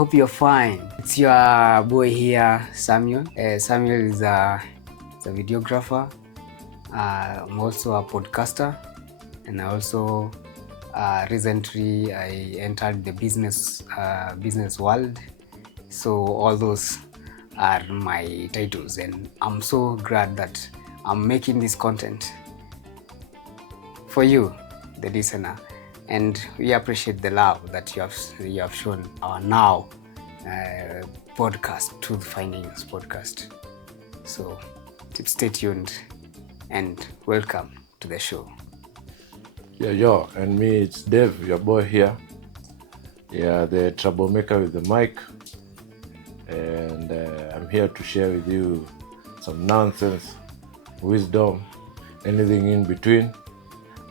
hope you're fine. It's your boy here, Samuel. Samuel is a videographer. I'm also a podcaster, and recently I entered the business world. So all those are my titles, and I'm so glad that I'm making this content for you, the listener. And we appreciate the love that you have shown our now podcast, Truth Findings podcast. So stay tuned and welcome to the show. Yo, and me, it's Dave, your boy here. Yeah, the troublemaker with the mic. And I'm here to share with you some nonsense, wisdom, anything in between.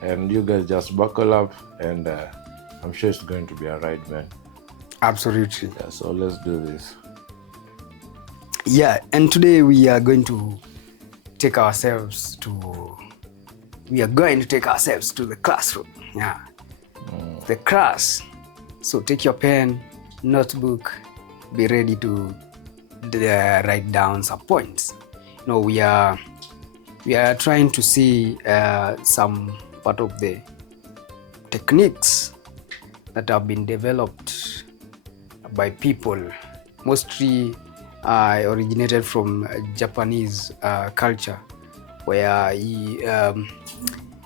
And you guys just buckle up, and I'm sure it's going to be a ride, man. Absolutely. Yeah, so let's do this. Yeah, and today we are going to take ourselves to the classroom. Yeah, the class. So take your pen, notebook, be ready to write down some points. We are trying to see some part of the techniques that have been developed by people, mostly originated from Japanese culture, where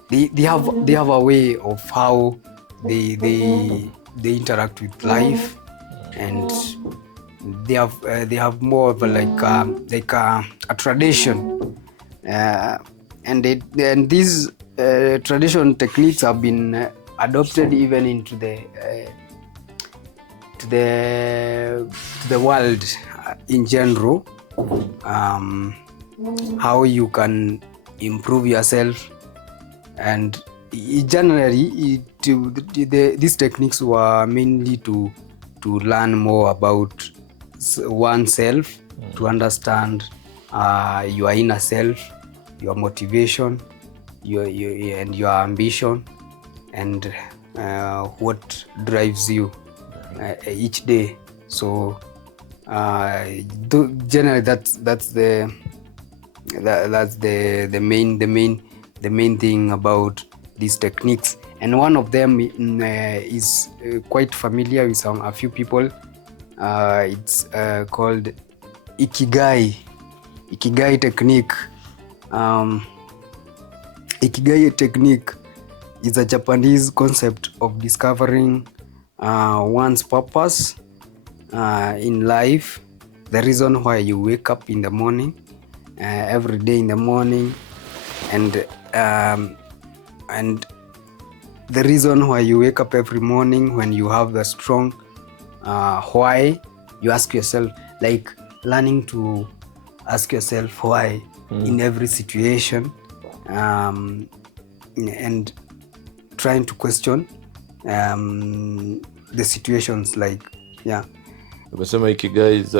they have a way of how they interact with life, and they have more of a tradition, and these tradition techniques have been adopted even into the world in general. How you can improve yourself, and generally these techniques were mainly to learn more about oneself, to understand your inner self, your motivation, your ambition, and what drives you each day. So generally that's the main thing about these techniques. And one of them is quite familiar with a few people. It's called Ikigai technique. Ikigai technique is a Japanese concept of discovering one's purpose in life, the reason why you wake up in the morning, every day in the morning, and the reason why you wake up every morning, when you have the strong why, you ask yourself, like learning to ask yourself why in every situation, and trying to question the situations, like, yeah. Umesema Ikigai is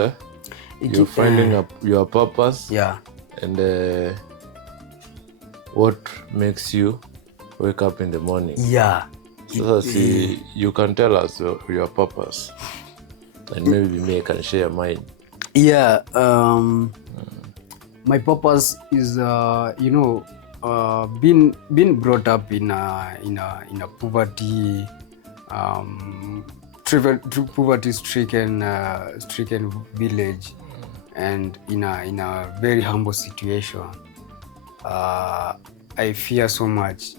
you're finding your purpose. Yeah. And what makes you wake up in the morning. Yeah. So you can tell us your purpose, and maybe me I can share mine. Yeah. My purpose is being brought up in a poverty stricken village, and in a very humble situation. I fear so much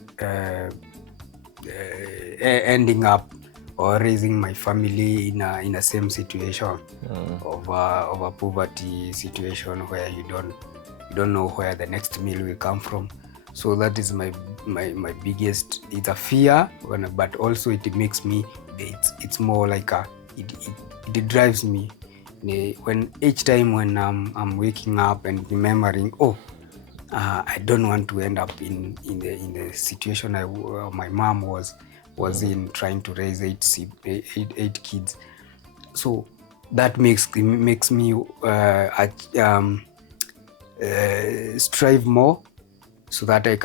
ending up or raising my family in a same situation of a poverty situation, where you don't know where the next meal will come from. So that is my biggest, it's a fear, but also it makes me, it's more like it drives me when each time when I'm waking up and remembering, I don't want to end up in the situation my mom was in, trying to raise eight kids. So that makes me strive more, so that I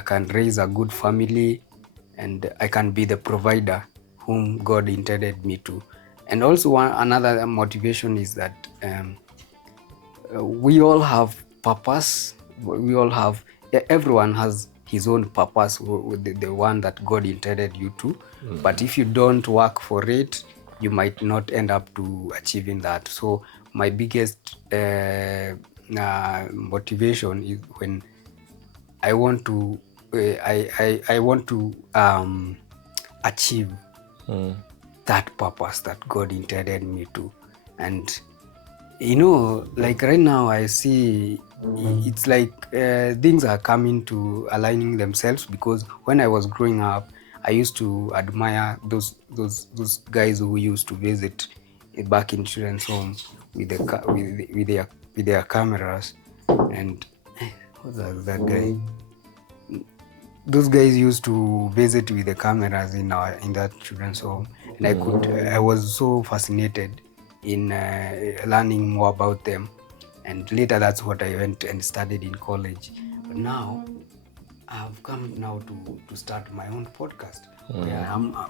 can raise a good family, and I can be the provider whom God intended me to And also another motivation is that we all have purpose. Everyone has his own purpose, the one that God intended you to. But if you don't work for it, you might not end up to achieving that. So my biggest motivation is when I want to I want to achieve that purpose that God intended me to. And like right now I see it's like things are coming to aligning themselves, because when I was growing up, I used to admire those guys who used to visit back in children's home with their cameras. And what's that guy? Those guys used to visit with the cameras in that children's home, and I was so fascinated in learning more about them. And later that's what I went and studied in college. But now I've come now to start my own podcast,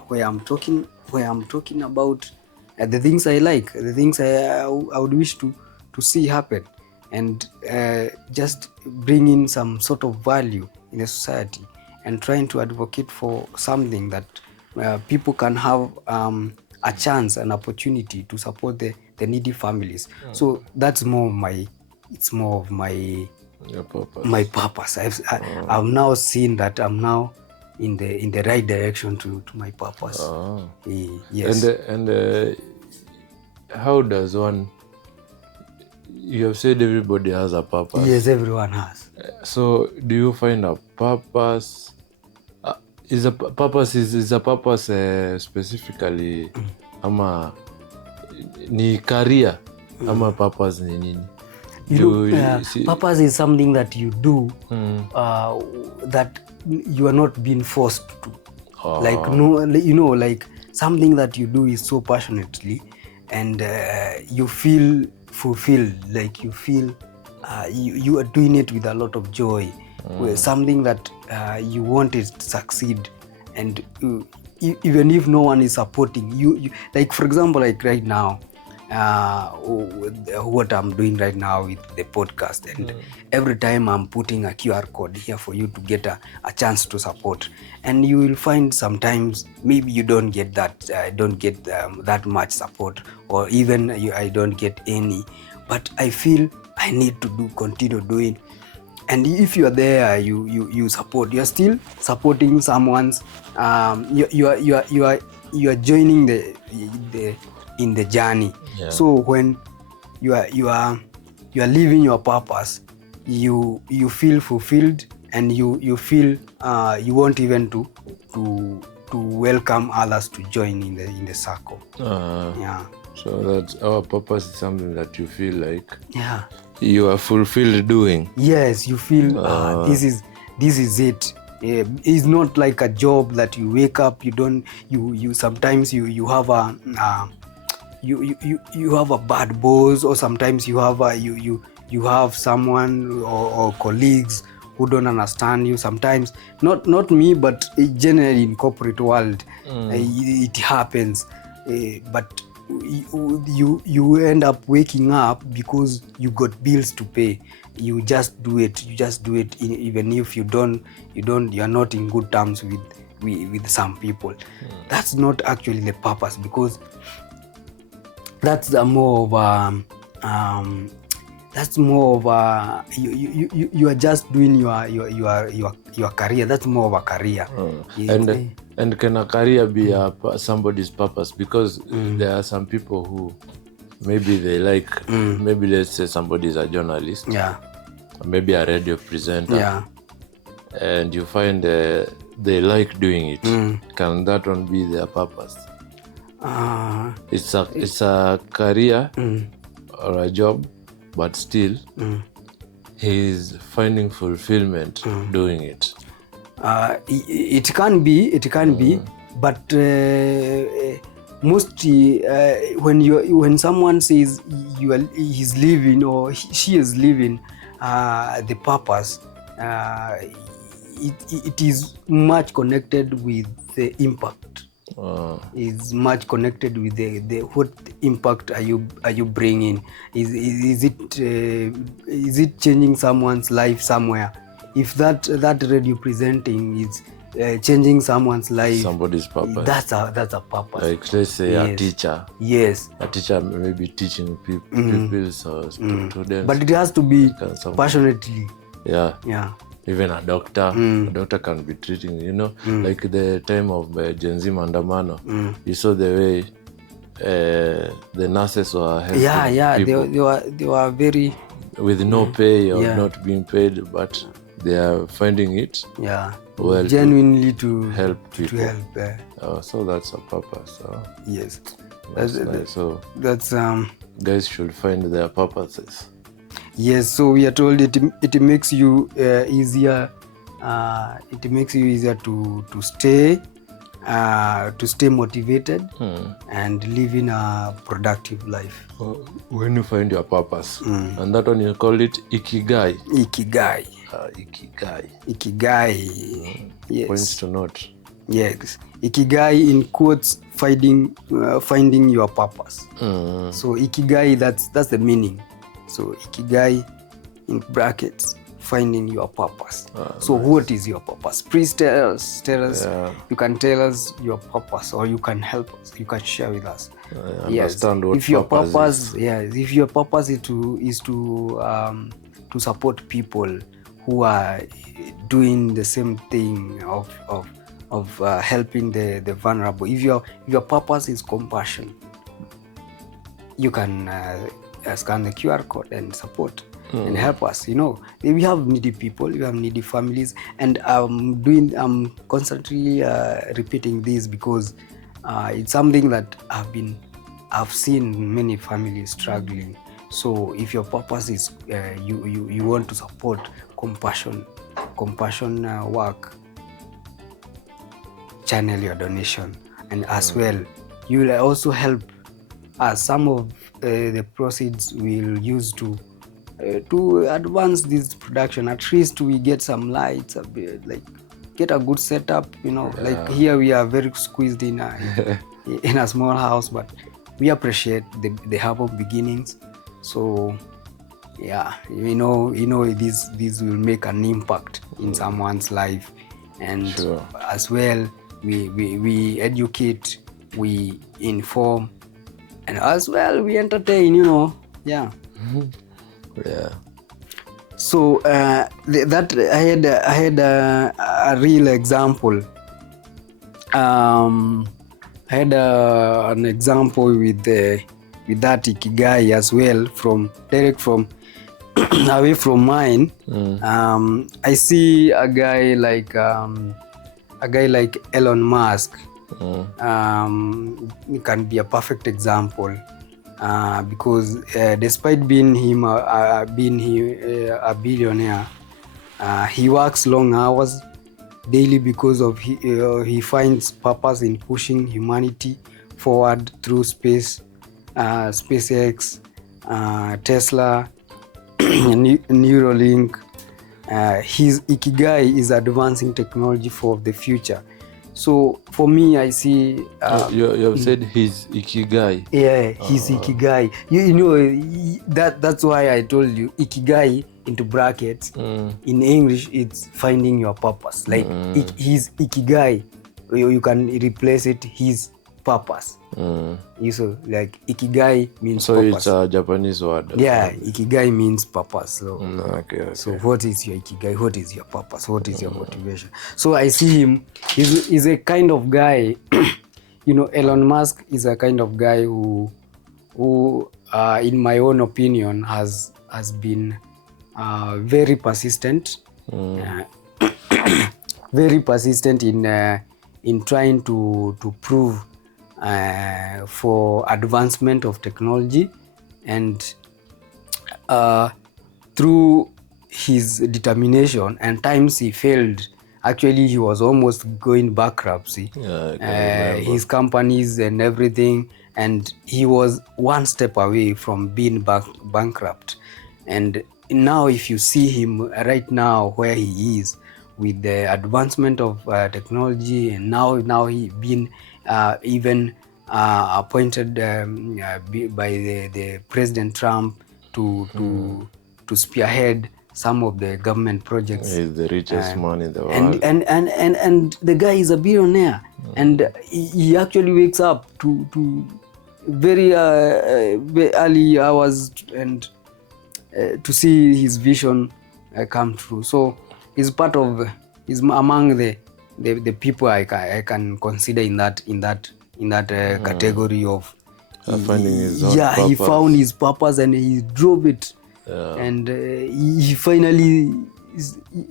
where I'm talking about the things I like, the things I would wish to see happen, and just bring in some sort of value in the society, and trying to advocate for something that people can have a chance, an opportunity to support the needy families. So that's more of my my purpose. I've now seen that I'm now in the right direction to my purpose. Yes. And how does one? You have said everybody has a purpose. Yes, everyone has. So do you find a purpose? Is a purpose specifically ama ni career ama purpose ni nini? Purpose is something that you do that you are not being forced to. Like like something that you do is so passionately, and you feel fulfilled, like you feel you are doing it with a lot of joy. Something that you want it to succeed, and even if no one is supporting you, like for example, like right now, what I'm doing right now with the podcast, and every time I'm putting a QR code here for you to get a chance to support, and you will find sometimes maybe you don't get that that much support, or even I don't get any, but I feel I need to continue doing. And if you are there, you support, you're still supporting someone's you are joining the in the journey. So when you are living your purpose, you feel fulfilled, and you feel you want even to welcome others to join in the circle. So that our purpose is something that you feel like you are fulfilled doing. Yes, you feel this is it. It's not like a job that you wake up, you sometimes you have a you have a bad boss, or sometimes you have you have someone or colleagues who don't understand you. Sometimes not me, but generally in corporate world it happens, but you end up waking up because you got bills to pay. You just do it even if you're not in good terms with some people. That's not actually the purpose, because that's more of a you are just doing your career. That's more of a career. And can a career be somebody's purpose? Because there are some people who maybe they like maybe let's say somebody is a journalist, maybe a radio presenter, and you find they like doing it. Can that one be their purpose? It's a career or a job, but still he's finding fulfillment doing it. It can be, but mostly when someone says he's living or she is living the purpose, it is much connected with the impact is much connected with the what impact are you bringing. Is it changing someone's life somewhere? If that radio presenting is changing someone's life, somebody's purpose, that's a purpose. Like let's say a teacher may be teaching people or students, but it has to be passionately. Even a doctor can be treating, like the time of Gen Z Mandamano, you saw the way the nurses were helping people. They were very with no pay or not being paid, but they are finding it genuinely to help people. So that's a purpose. Yes, that's nice. So that's guys should find their purposes. Yes, so we are told it makes you easier. It makes you easier to stay motivated and live in a productive life. When you find your purpose, and that one you call it Ikigai. Ikigai. Yes. Points to note. Yes. Ikigai in quotes, finding your purpose. So Ikigai, that's the meaning. So Ikigai in brackets, finding your purpose. So nice. What is your purpose? Please tell us. You can tell us your purpose, or you can help us. You can share with us. Understand what if your purpose is. If your purpose is to support people who are doing the same thing of helping the vulnerable. If your purpose is compassion, you can scan the QR code and support and help us. We have needy people, we have needy families, and I'm constantly repeating this because it's something that I've seen many families struggling. So if your purpose is you want to support compassion work, channel your donation, and as well you will also help us. Some of the proceeds we'll use to advance this production. At least we get some lights, like get a good setup. Like here we are very squeezed in a small house, but we appreciate the humble beginnings. So this will make an impact in someone's life, and as well we educate, we inform, and as well we entertain. So that I had a real example. I had an example with that Ikigai as well, from away from mine. I see a guy like Elon Musk. It can be a perfect example because despite being a billionaire, he works long hours daily because of he finds purpose in pushing humanity forward through space. SpaceX, Tesla, Neuralink. His Ikigai is advancing technology for the future. So for me, I see you have said his Ikigai. His Ikigai. That's why I told you Ikigai into brackets. In English, it's finding your purpose. Like his Ikigai, you can replace it his purpose. Like Ikigai means purpose. It's a Japanese word. Ikigai means purpose. So, okay. So what is your Ikigai? What is your purpose? What is your motivation? So I see him. He's a kind of guy. Elon Musk is a kind of guy who in my own opinion, has been very persistent. Very persistent in trying to prove for advancement of technology, and through his determination, and times he failed. Actually, he was almost going bankruptcy. His companies and everything, and he was one step away from being bankrupt. And now if you see him right now where he is with the advancement of technology, and now he been even appointed by the President Trump to spearhead some of the government projects. He's the richest man in the world. And the guy is a billionaire, and he actually wakes up to very early hours and to see his vision come true. So he's among the people I can consider in that category of finding his own he purpose. found his purpose and he drove it. And he finally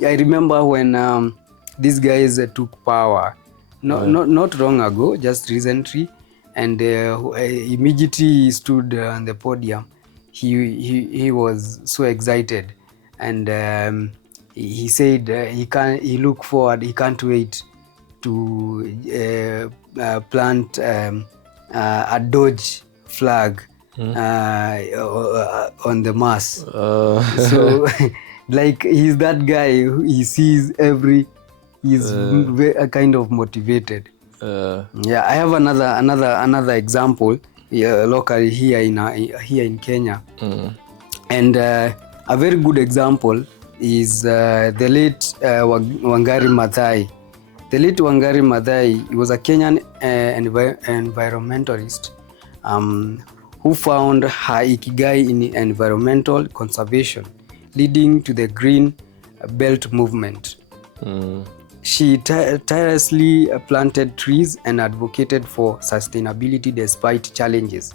I remember when these guys took power not long ago, just recently, and immediately he stood on the podium. He was so excited, and he said he looked forward, he can't wait to plant a Dodge flag on the Mars. So like he's that guy who he sees he's kind of motivated. I have another example locally here in Kenya. And a very good example is the late Wangari Maathai. The late Wangari Maathai was a Kenyan environmentalist who found her Ikigai in environmental conservation, leading to the Green Belt movement. She tirelessly planted trees and advocated for sustainability despite challenges.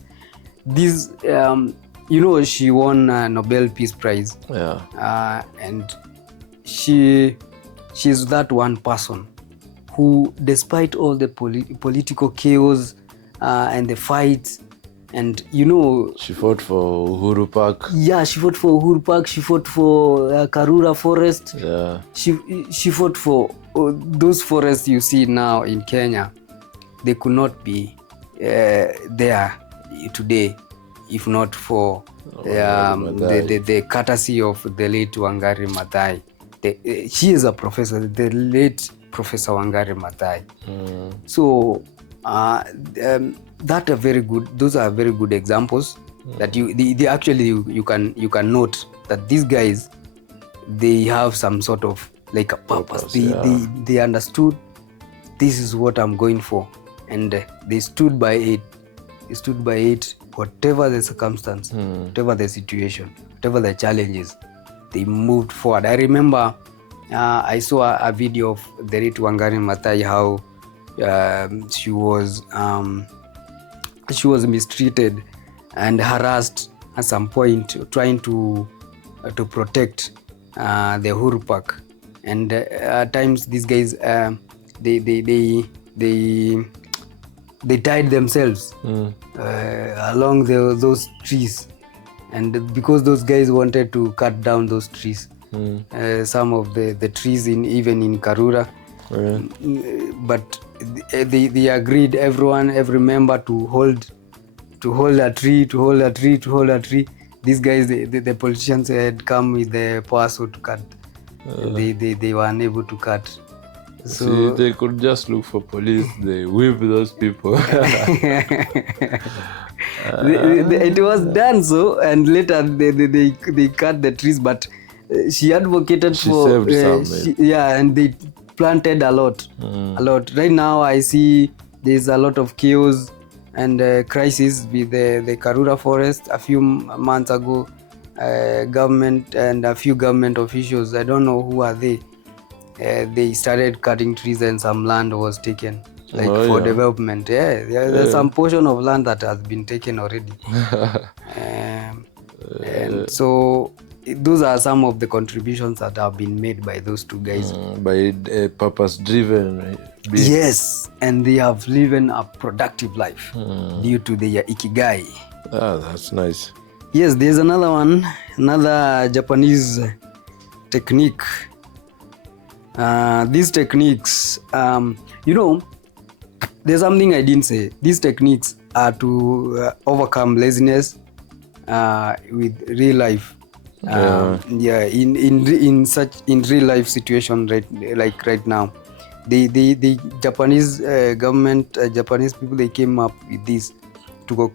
This, she won a Nobel Peace Prize. And she's that one person who, despite all the political chaos and the fights, and she fought for Uhuru Park. She fought for Uhuru Park. She fought for Karura Forest. She fought for those forests you see now in Kenya. They could not be there today if not for the courtesy of the late Wangari Maathai. She is a professor, the late Professor Wangari Maathai. So those are very good examples that you can note that these guys, they have some sort of like a purpose. They understood this is what I'm going for, and they stood by it. Whatever the circumstance, whatever the situation, whatever the challenges, they moved forward. I remember I saw a video of the late Wangari Maathai, how she was mistreated and harassed at some point, trying to protect the Uhuru Park. And at times these guys they tied themselves along those trees, and because those guys wanted to cut down those trees, some of the trees even in Karura, but they agreed, every member to hold a tree. These guys, the politicians had come with the parcel to cut. They were unable to cut. So see, they could just look for police. They whip those people. It was done so, and later they cut the trees, but she advocated for saved some. And they planted a lot. Right now I see there's a lot of chaos and crisis with the Karura forest. A few months ago, government and a few government officials, I don't know who are they started cutting trees, and some land was taken for development. There's some portion of land that has been taken already. And so those are some of the contributions that have been made by those two guys. By a purpose-driven being. Yes, and they have lived a productive life due to their Ikigai. That's nice. Yes, there's another Japanese technique. These techniques, there's something I didn't say. These techniques are to overcome laziness with real life. In real life situation, right now, the Japanese government, Japanese people, they came up with this to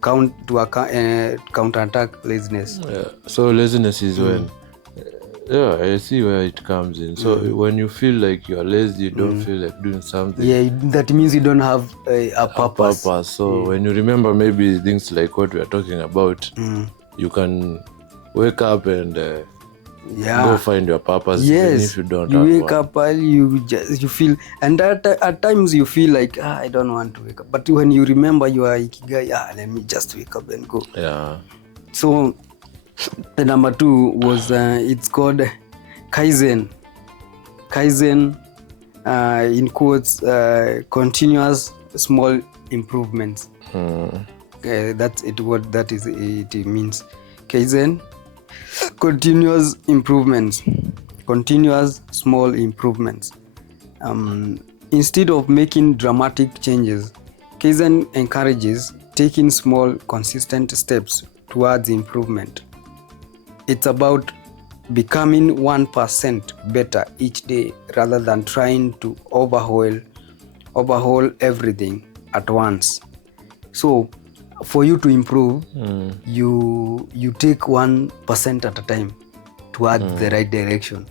counterattack laziness. So laziness is when I see where it comes in. So when you feel like you are lazy, you don't feel like doing something. Yeah, that means you don't have a purpose. So when you remember maybe things like what we are talking about, you can wake up and go find your purpose. Yes, even if you don't you have wake one. up early, you feel, and at times you feel like I don't want to wake up, but when you remember your Ikigai, let me just wake up and go. So the number 2 was it's called Kaizen. In quotes, continuous small improvements. That's it. What that is, it means. Kaizen, continuous improvements, continuous small improvements. Instead of making dramatic changes, Kaizen encourages taking small, consistent steps towards improvement. It's about becoming 1% better each day rather than trying to overhaul everything at once. So for you to improve, you take 1% at a time towards the right direction.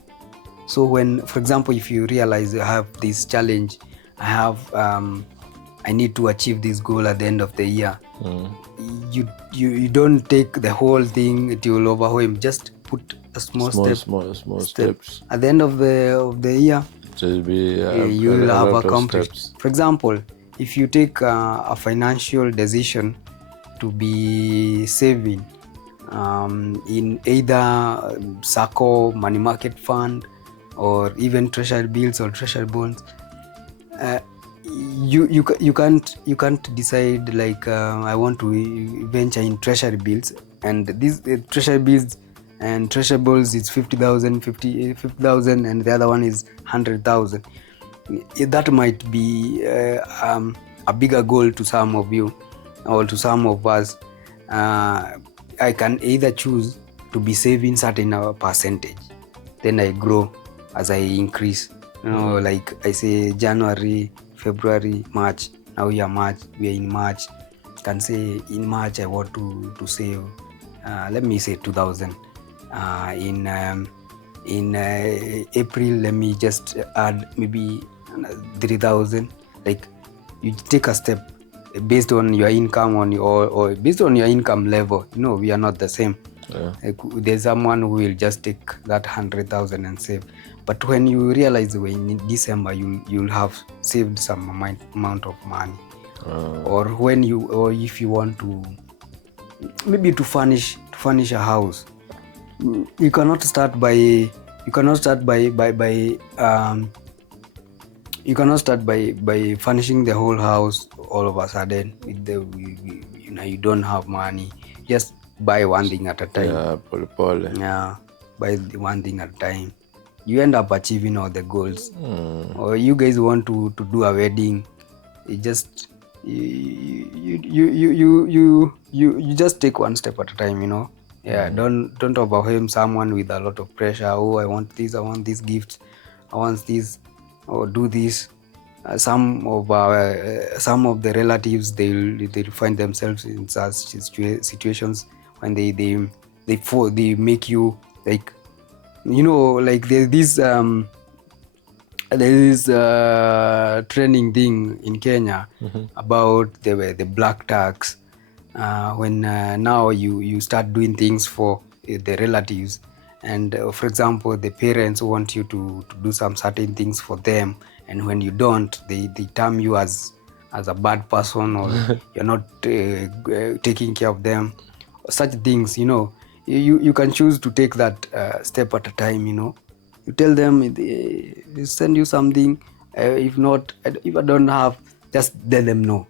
So when, for example, if you realize I have this challenge, I need to achieve this goal at the end of the year, you don't take the whole thing, it will overwhelm. Just put a small steps. At the end of the year, you will have accomplished. For example, if you take a financial decision to be saving in either SACCO, money market fund, or even treasury bills or treasury bonds, you can't decide like I want to venture in treasury bills, and these treasury bills and treasurables is 50,000, and the other one is 100,000. That might be a bigger goal to some of you or to some of us. I can either choose to be saving certain percentage, then I grow as I increase. Like I say January, February, March. Now we are in March. I can say in March I want to save, let me say 2,000. In April, let me just add maybe 3,000. Like you take a step based on your income or based on your income level. We are not the same. Like, there's someone who will just take that 100,000 and save, but when you realize when in December you'll have saved some amount of money, or if you want to maybe to furnish a house, you cannot start by furnishing the whole house all of a sudden. You don't have money. Just buy one thing at a time. Buy one thing at a time. You end up achieving all the goals. Or you guys want to do a wedding, you just you just take one step at a time. Don't overwhelm someone with a lot of pressure. I want this gift, I want this, or do this. Some of the relatives, they'll find themselves in such situations when they make you like, like there's this trending thing in Kenya about the black tax. When now you start doing things for the relatives, and for example the parents want you to do some certain things for them, and when you don't, they term you as a bad person, or you're not taking care of them, such things. You can choose to take that step at a time. You tell them, they send you something. If I don't have, just let them know.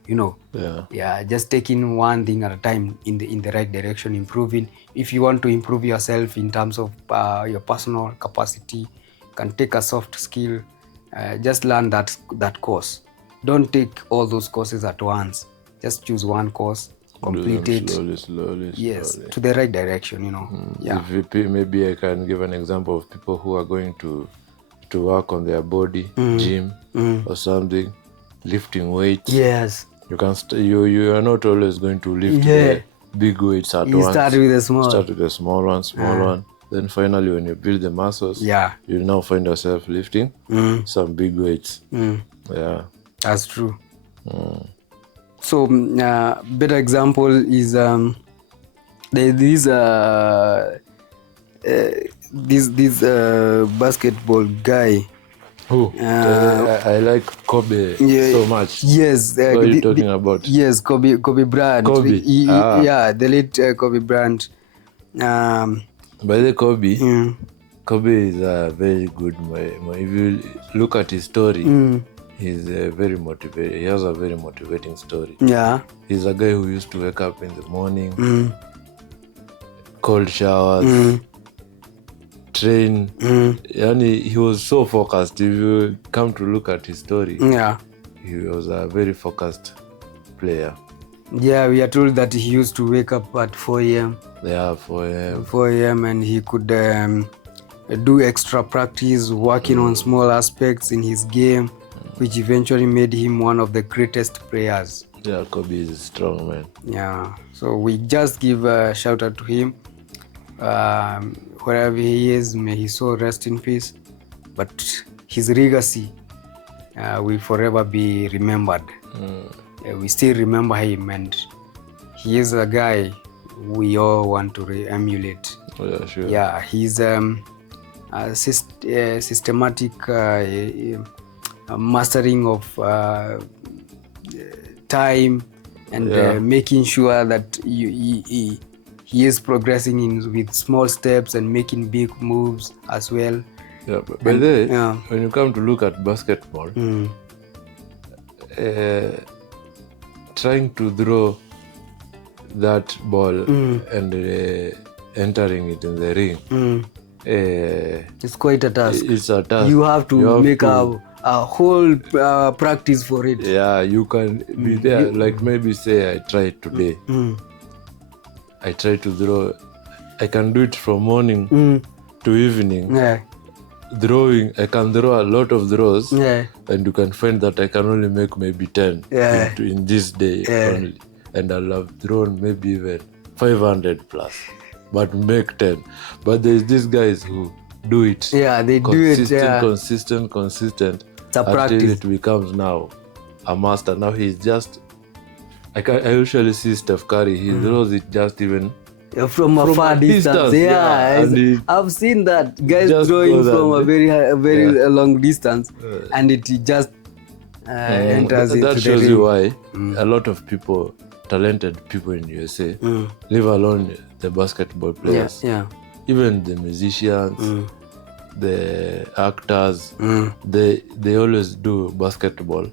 Just taking one thing at a time in the right direction, improving. If you want to improve yourself in terms of your personal capacity, you can take a soft skill. Just learn that course. Don't take all those courses at once. Just choose one course, complete it slowly. Yes, to the right direction. Maybe I can give an example of people who are going to to work on their body, gym or something, lifting weights. Yes. You can you are not always going to lift the big weights at You once. start with a small. Start with a small one. Then finally, when you build the muscles, you now find yourself lifting some big weights. Yeah, that's true. So better example is this basketball guy. Who? I like Kobe so much. Yes. What are you talking about? Yes, Kobe Bryant. Kobe. Yeah, the late Kobe Bryant. By the Kobe, Kobe is a very good. If you look at his story, he's very motivated. He has a very motivating story. Yeah. He's a guy who used to wake up in the morning, cold showers, train. He was so focused. If you come to look at his story, he was a very focused player. Yeah, we are told that he used to wake up at 4 a.m. Yeah, 4 a.m. 4 a.m. and he could do extra practice, working on small aspects in his game, which eventually made him one of the greatest players. Yeah, Kobe is a strong man. Yeah, so we just give a shout out to him. Wherever he is, may his soul rest in peace. But his legacy will forever be remembered. We still remember him, and he is a guy we all want to emulate. Oh, yeah, sure. Yeah, he's systematic mastering of time and making sure that he is progressing with small steps and making big moves as well. Yeah, but by the way, when you come to look at basketball, trying to throw that ball and entering it in the ring, it's quite a task. It's a task. You have to make a whole practice for it. Yeah, you can be there. Like maybe say I tried today. I try to throw. I can do it from morning to evening. Throwing, I can throw a lot of throws, and you can find that I can only make maybe 10 in this day only, and I'll have thrown maybe even 500 plus, but make 10. But there's these guys who do it. Yeah, they consistent. It's a practice. Until it becomes now a master. Now he's just. I usually see Steph Curry. He throws it just even. From a far distance. I've seen that guys throwing from a very long distance, and it just enters into the ring. That shows you why a lot of people, talented people in USA, leave alone the basketball players. Even the musicians, the actors, they always do basketball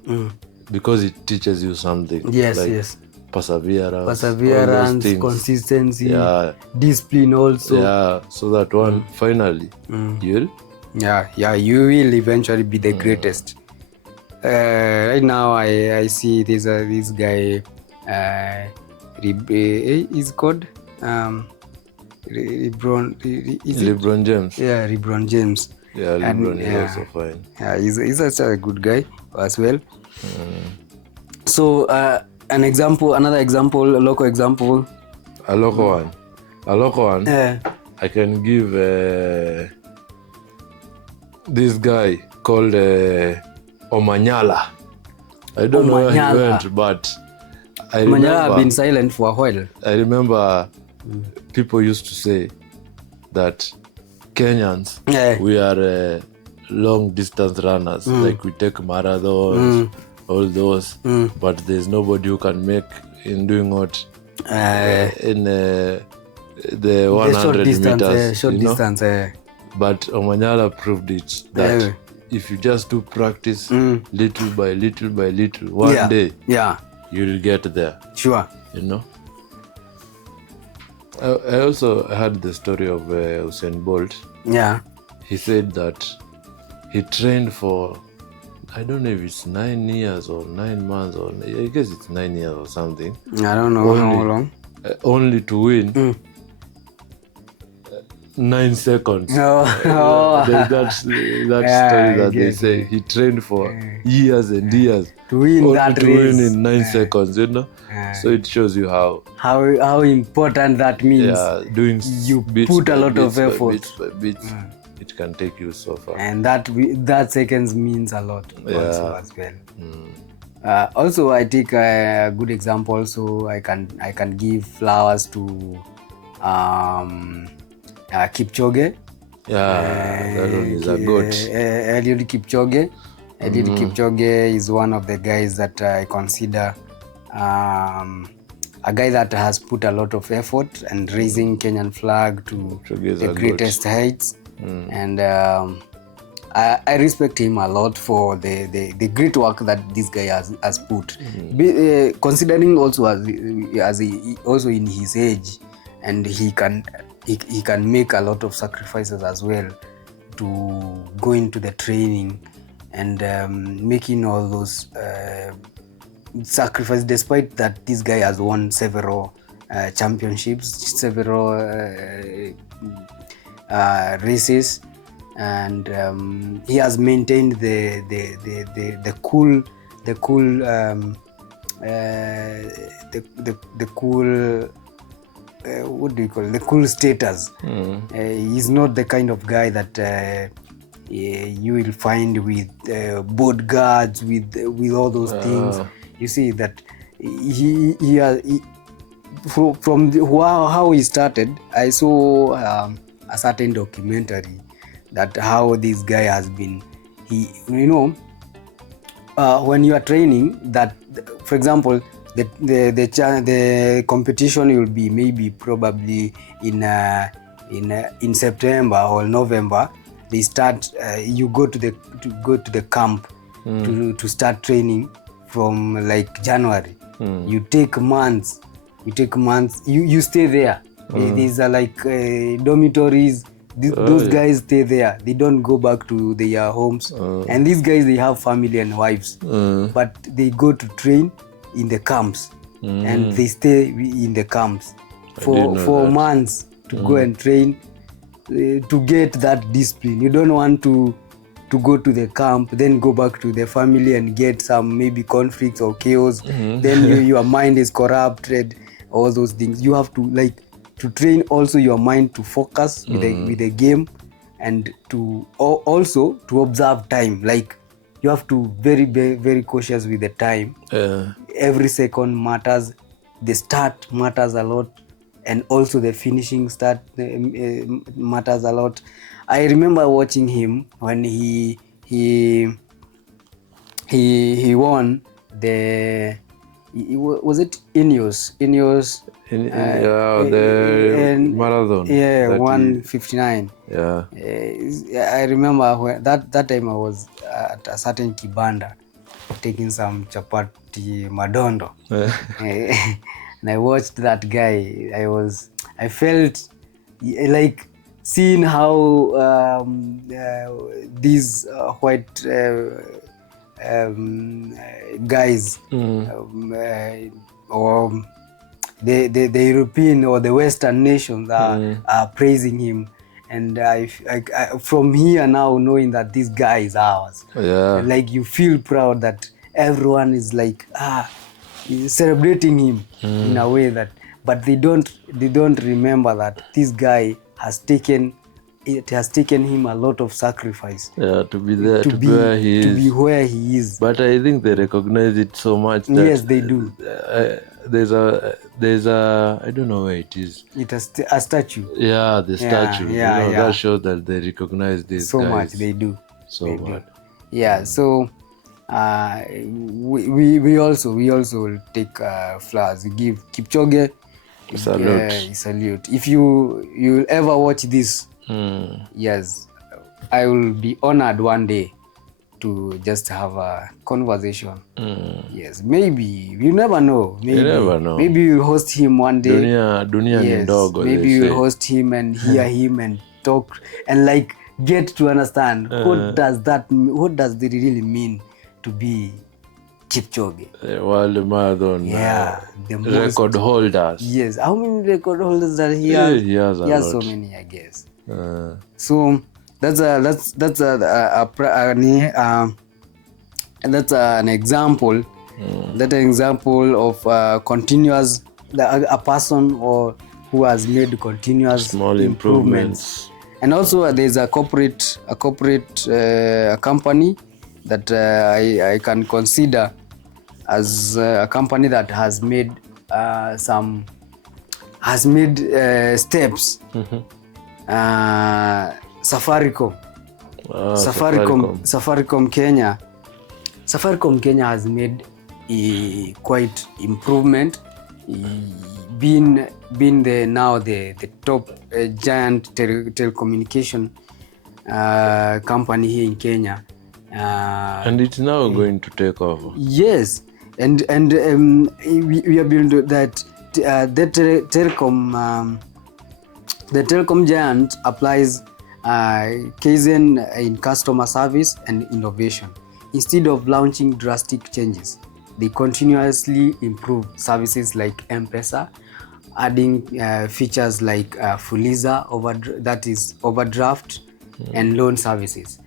because it teaches you something. Yes. Perseverance, consistency, discipline also. Yeah, so that one finally you'll. Yeah, you will eventually be the greatest. Right now, I see this guy. He's called LeBron James. Yeah, LeBron James. Yeah, LeBron is also fine. Yeah, he's such a good guy as well. So. Another example, a local example. A local one. I can give this guy called Omanyala. I don't know where he went, but I remember. Omanyala have been silent for a while. I remember people used to say that Kenyans, we are long distance runners, like we take marathons. All those, but there's nobody who can make in doing what in the 100 meters. Short distance. But Omanyala proved it that if you just do practice little by little, one day you'll get there. Sure. I also heard the story of Usain Bolt. Yeah. He said that he trained for, I don't know if it's 9 years or 9 months, or I guess it's 9 years or something. I don't know how long. Only to win 9 seconds. There's that story that they say he trained for years and years to win only that to race. win in 9 seconds, so it shows you how important that means. Doing you bits put by a lot bits of effort, bits by bits. It can take you so far, and that seconds means a lot also as well. Also, I take a good example. Also, I can give flowers to Kipchoge. That one is a goat. Eliud Kipchoge. Eliud Kipchoge is one of the guys that I consider a guy that has put a lot of effort and raising Kenyan flag to the greatest heights. And I respect him a lot for the great work that this guy has put. Considering also as he also in his age, and he can make a lot of sacrifices as well to go into the training and making all those sacrifices, despite that this guy has won several championships, several races, and he has maintained the cool what do you call it? The cool status. He's not the kind of guy that you will find with bodyguards, with all those things. You see that he from how he started. I saw a certain documentary that how this guy has been. When you are training, that for example, the competition will be maybe probably in September or November. They start. You go to the camp to start training from like January. You take months. You stay there. These are like dormitories. Those guys stay there. They don't go back to their homes. And these guys, they have family and wives, but they go to train in the camps, and they stay in the camps for months to go and train to get that discipline. You don't want to go to the camp, then go back to the family and get some maybe conflicts or chaos. Then your mind is corrupted, all those things. You have to train also your mind to focus with the game, and to also to observe time. Like you have to very very cautious with the time. Every second matters. The start matters a lot, and also the finishing start matters a lot. I remember watching him when he won the was it Ineos the marathon 159. I remember when that time I was at a certain kibanda taking some chapati madondo. And I watched that guy. I felt like seeing how these white guys or the European or the Western nations are praising him, and I from here now knowing that this guy is ours. Like you feel proud that everyone is like celebrating him in a way that, but they don't remember that this guy has taken him a lot of sacrifice to be there, to be where he is. But I think they recognize it so much that yes, they do. There's a I don't know where it is. It is a statue. The statue. That shows that they recognize this so guys much. They do so they much. Do. So we also take flowers. We give Kipchoge salute. If you ever watch this, yes, I will be honored one day to just have a conversation. Yes, maybe you never know. Maybe you'll host him one day. Dunia yes, ndogo, maybe you'll host him and hear him and talk and like get to understand what does it really mean to be Kipchoge. The world marathon. The record holders. Yes, how many record holders that he has? He has a lot. So many, I guess. So that's an example. That an example of continuous a person or who has made continuous Small improvements. And also there's a corporate a company that I can consider as a company that has made steps. Safaricom Kenya. Safaricom Kenya has made quite improvement, being the top giant telecommunication company here in Kenya. And it's now going to take over. Yes, and we have been that the telecom giant applies Kaizen in customer service and innovation. Instead of launching drastic changes, they continuously improve services like M-Pesa, adding features like Fuliza, that is overdraft, and loan services.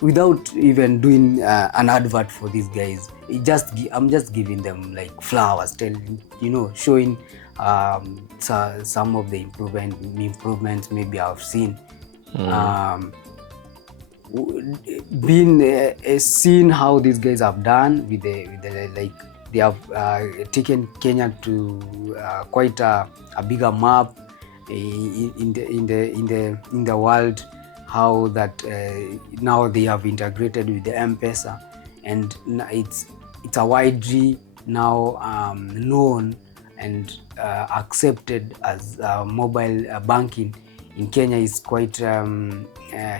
Without even doing an advert for these guys, I'm just giving them like flowers, showing some of the improvements maybe I've seen. Seeing how these guys have done with the like they have taken Kenya to quite a bigger map in the world. How that now they have integrated with the M-Pesa, and it's a widely now known and accepted as mobile banking in Kenya is quite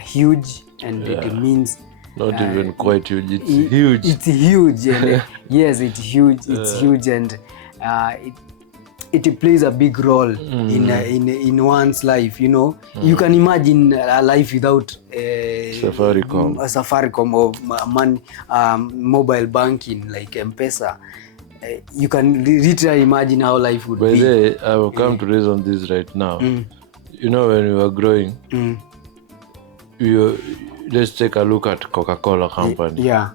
huge, and it means not even quite huge. It's huge. It's huge, and yes, it's huge. It's huge, and it plays a big role in one's life. You can imagine a life without Safaricom or mobile banking like M-Pesa. You can literally imagine how life would be. By the way, I will come to reason this right now. When we were growing, let's take a look at Coca-Cola company. Yeah.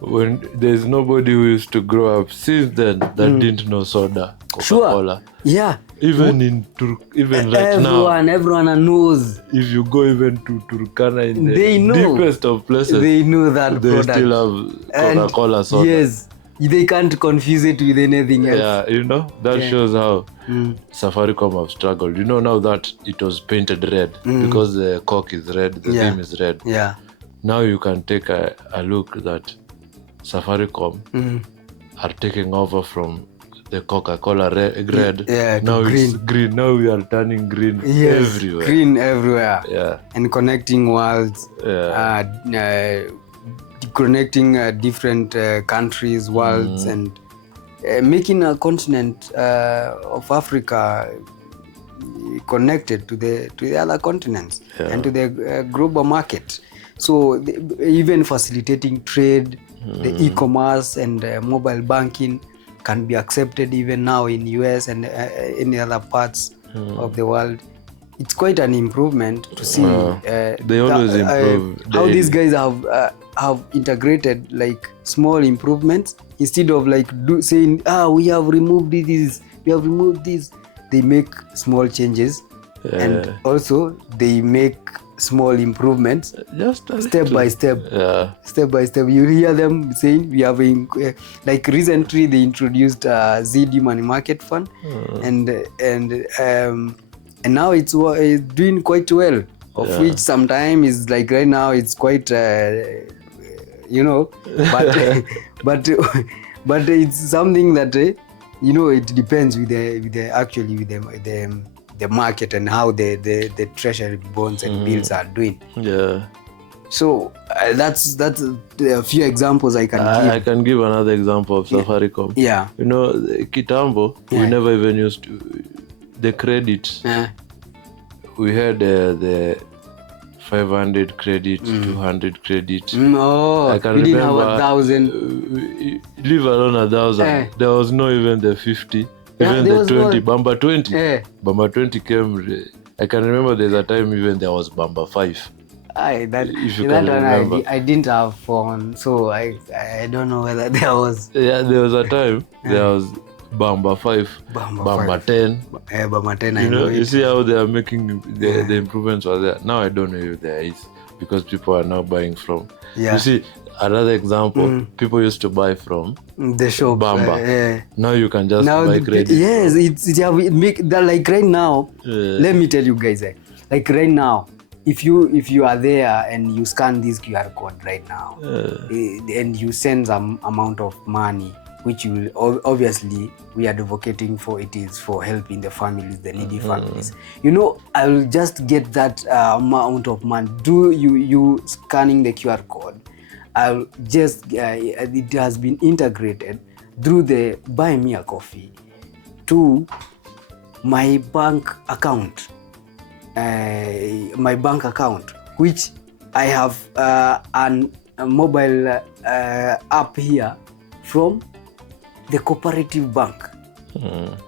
When there's nobody who used to grow up since then that didn't know soda, Coca-Cola. Sure. Yeah. Even right now, everyone knows. If you go even to Turkana in the deepest of places, they know that they product. Still have Coca-Cola soda. Yes. They can't confuse it with anything else. Yeah, that shows how Safaricom have struggled. Now that it was painted red because the Coke is red, the theme is red. Yeah. Now you can take a look that Safaricom are taking over from the Coca-Cola red. Now it's green. Now we are turning green everywhere. Green everywhere. Yeah. And connecting worlds. Connecting different countries, worlds, and making a continent of Africa connected to the other continents and to the global market. So even facilitating trade, the e-commerce and mobile banking can be accepted even now in US and any other parts of the world. It's quite an improvement to see. They always improve. How these guys have integrated like small improvements instead of like saying, we have removed this, we have removed this. They make small changes, and also they make small improvements, just step by step. Step by step. You hear them saying we have like recently they introduced ZD money market fund, and now it's doing quite well, of which sometime is like right now it's quite but it's something that it depends with the market and how the treasury bonds and bills are doing. So that's a few examples I can give. I can give another example of Safaricom. Kitambo, we never even used to the credits. We had the 500 credit, 200 credit. I can remember. Have 1,000. Leave alone 1,000. There was no even the 50, even the 20. Bamba 20. Bamba 20 came I can remember there's a time even there was Bamba 5. That If you that can one remember. I didn't have phone, so I don't know whether there was Yeah, there was a time there was Bamba 5, Bamba 5. 10. Bamba 10, I You know know, you it. see how they are making the improvements were there. Now I don't know if there is, because people are now buying from. Yeah. You see, another example, people used to buy from The shops. Bamba. Now you can just Now buy credit. yes, it make that, like right now. Let me tell you guys, like right now, if you are there and you scan this QR code right now, and you send some amount of money, which you will obviously we are advocating for, it is for helping the families, the needy families. You know, I will just get that amount of money. Do you scanning the QR code? I'll just it has been integrated through the Buy Me a Coffee to my bank account. Which I have a mobile app here from the cooperative bank,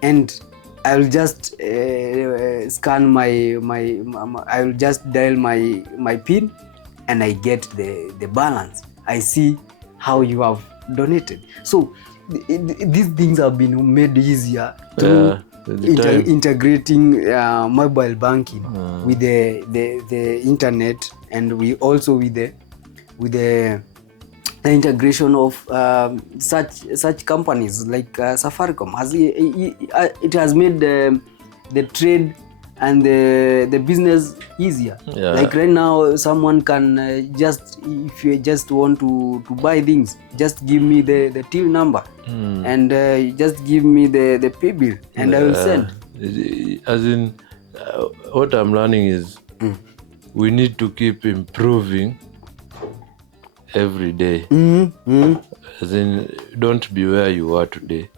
and I'll just scan I'll just dial my PIN, and I get the balance. I see how you have donated. So these things have been made easier through integrating mobile banking with the internet, and we also with the integration of such companies like Safaricom. It has made the trade and the business easier. Like right now, someone can just, if you just want to buy things, just give me the till number, and just give me the pay bill, and I will send. As in, what I'm learning is we need to keep improving every day. As in, don't be where you are today.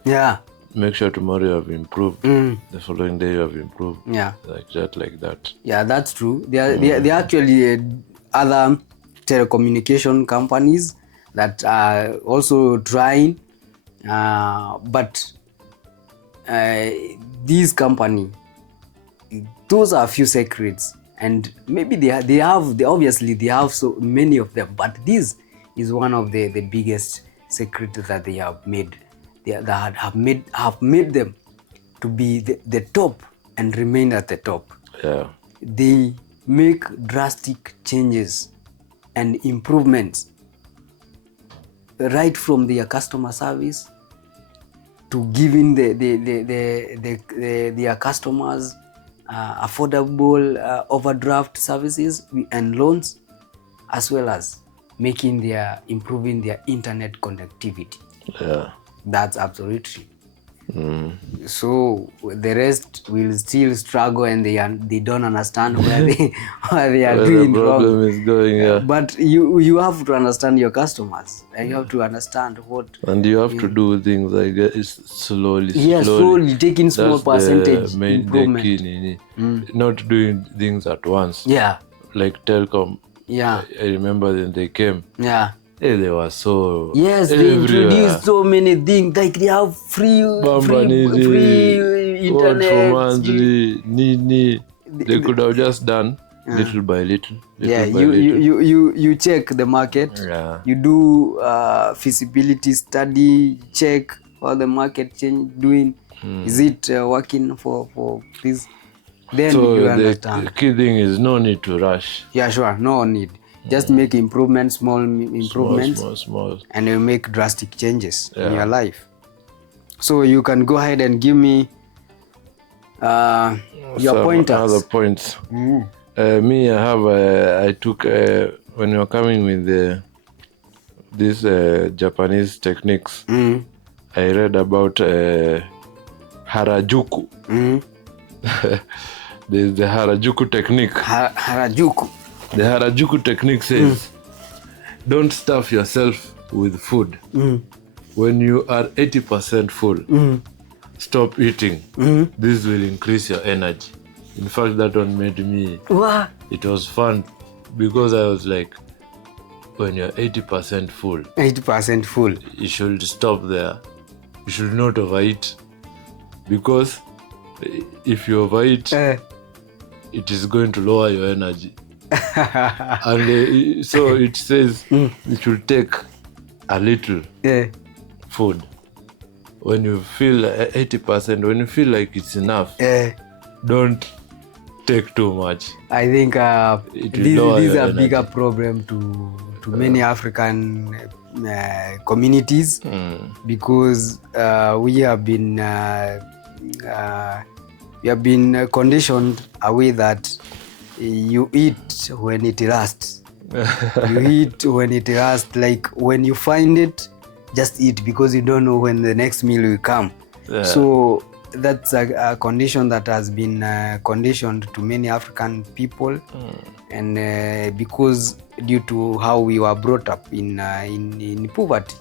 Make sure tomorrow you have improved. The following day you have improved. Like that. Yeah, that's true. There are actually other telecommunication companies that are also trying, but this company, those are a few secrets, and maybe they obviously have so many of them, but this is one of the biggest secrets that they have made. That have made them to be the top and remain at the top. They make drastic changes and improvements right from their customer service to giving their customers affordable overdraft services and loans, as well as improving their internet connectivity. That's absolutely. So the rest will still struggle, and they don't understand where they are doing the problem wrong. is going. But you have to understand your customers, and you have to understand what. And you have to do things like slowly. Slowly taking small percentage the main, improvement. The key, not doing things at once. Like Telcom. I remember when they came. They were so they introduced so many things, like they have free internet for monthly. They could have just done little by little. You check the market. You do feasibility study, check how the market doing. Is it working for this? Then you understand. The key thing is no need to rush. No need. Just make improvements, small improvements, small. And you make drastic changes in your life. So you can go ahead and give me your pointers. Other points. Me, I took when you're coming with these Japanese techniques. I read about Harajuku. There's the Harajuku technique. Harajuku. The Harajuku technique says, don't stuff yourself with food. When you are 80% full, stop eating. This will increase your energy. In fact, that one made me... It was fun because I was like, when you're 80% full, you should stop there. You should not overeat. Because if you overeat, it is going to lower your energy. And so it says you should take a little food. When you feel 80%, when you feel like it's enough, don't take too much. I think this is a bigger problem to many African communities because we have been conditioned away that you eat when it lasts. You eat when it lasts. Like when you find it, just eat because you don't know when the next meal will come. So that's a condition that has been conditioned to many African people, and because due to how we were brought up in poverty.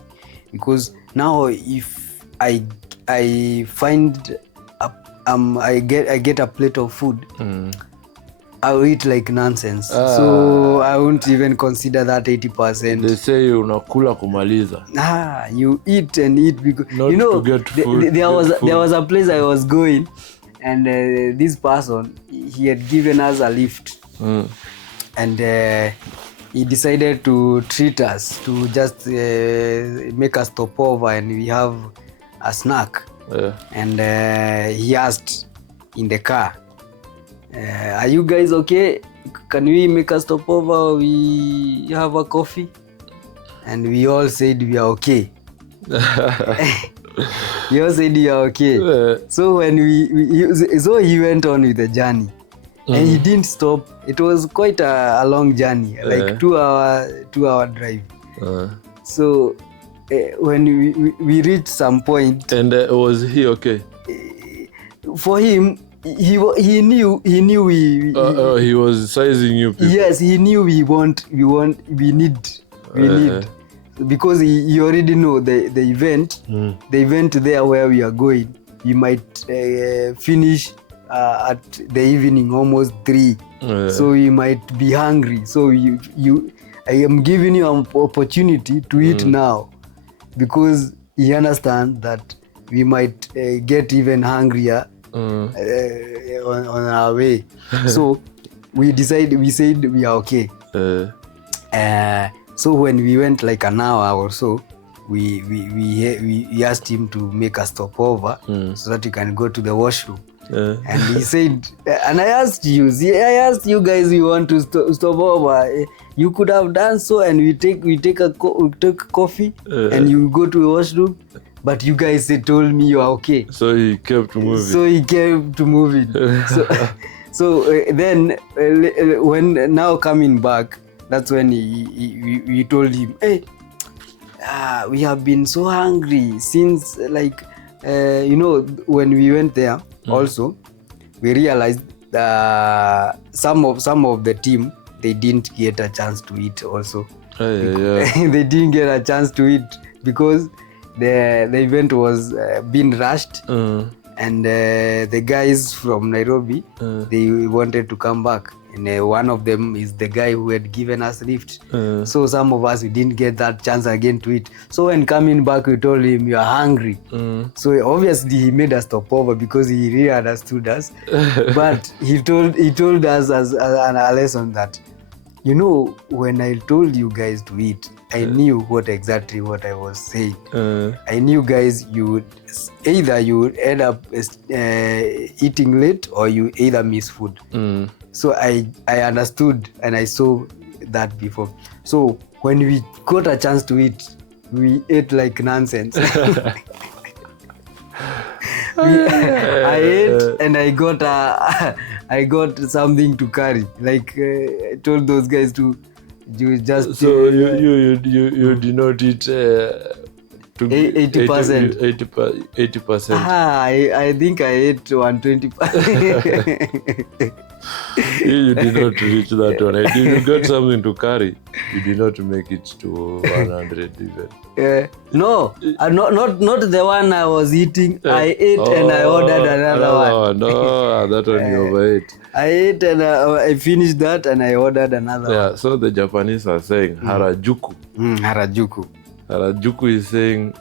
Because now if I find I get a plate of food, I'll eat like nonsense. So I won't even consider that 80%. They say unakula kumaliza. You eat and eat because not to get food. There was a place I was going, and this person, he had given us a lift, and he decided to treat us, to just make us stop over and we have a snack. And he asked in the car, are you guys okay? Can we make a stopover? We have a coffee? And we all said we are okay. We all said we are okay. So when he went on with the journey, and he didn't stop. It was quite a long journey, like 2 hour drive. So when we reached some point, and was he okay? For him, he knew we he was sizing you people. Yes, he knew we need because he already know the event there where we are going. We might finish at the evening almost 3, so we might be hungry. So I am giving you an opportunity to eat now, because he understands that we might get even hungrier on our way. So we said we are okay. So when we went like an hour or so, we asked him to make a stopover so that we can go to the washroom. And he said, and I asked you guys, we want to stop over. You could have done so, and we take coffee, and you go to the washroom. But you guys told me you are okay. So he kept moving. So then when now coming back, that's when we told him, hey, we have been so hungry since when we went there. Also, we realized some of the team, they didn't get a chance to eat also. They didn't get a chance to eat because the event was being rushed, and the guys from Nairobi, they wanted to come back, and one of them is the guy who had given us lift. So some of us, we didn't get that chance again to eat. So when coming back, we told him, you are hungry. So obviously he made us stop over because he really understood us. But he told us as a lesson that, when I told you guys to eat, I knew exactly what I was saying. I knew, guys, you would end up eating late, or you either miss food. So I understood, and I saw that before. So when we got a chance to eat, we ate like nonsense. I ate, and I got something to carry. Like I told those guys to just. So you did not eat 80%. 80%. I think I ate 120%. You did not reach that one. You got something to carry. You did not make it to 100 even. No, not the one I was eating. I ate and I ordered another one. No, that one you overate. I ate and I finished that, and I ordered another one. So the Japanese are saying harajuku. Harajuku. Harajuku is saying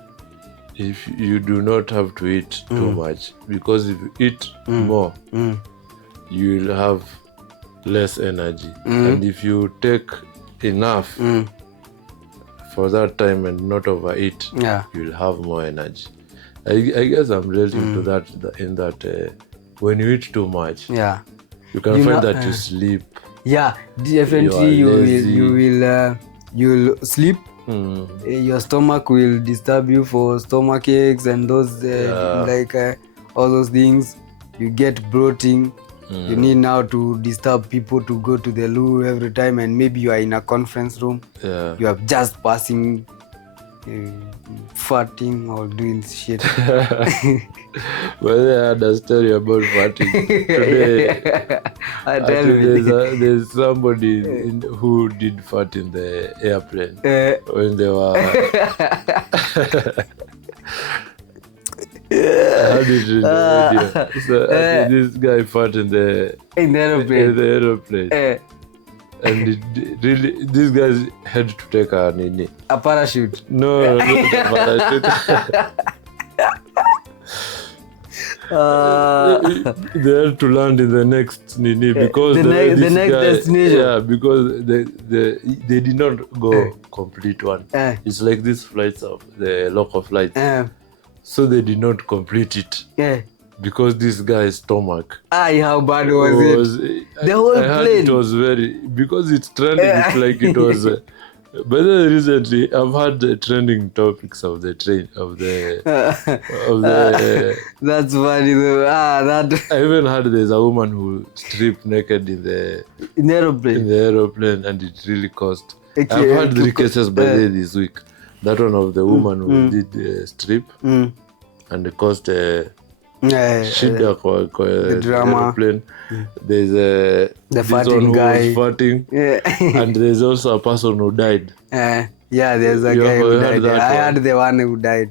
if you do not have to eat too much, because if you eat more, you will have less energy. And if you take enough for that time and not overeat, you'll have more energy. I guess I'm relating to that in that when you eat too much, you can find that you sleep. Yeah, definitely you'll sleep. Your stomach will disturb you for stomach aches and those all those things. You get bloating. You need now to disturb people to go to the loo every time, and maybe you are in a conference room. You are just passing, farting or doing shit. Well, I understand you about farting. Today, there's somebody who did fart in the airplane when they were. I heard it in the video. So this guy fart in the aeroplane. And these guys had to take a parachute. No, not a parachute. They had to land in the next because the next destination. Yeah, because they did not go complete one. It's like these flights of the local flights. So they did not complete it. Because this guy's stomach. How bad was it? The whole plane. It was because it's trending. It's like it was. But then recently, I've had the trending topics of the train That's funny though. I even heard there's a woman who stripped naked in the aeroplane, and it really cost. I've had 3 cases by this week. That one of the woman who did strip, and it cost shida kwa the drama. Airplane. There's the farting guy who was farting, and there's also a person who died. There's a guy who died. I heard the one who died.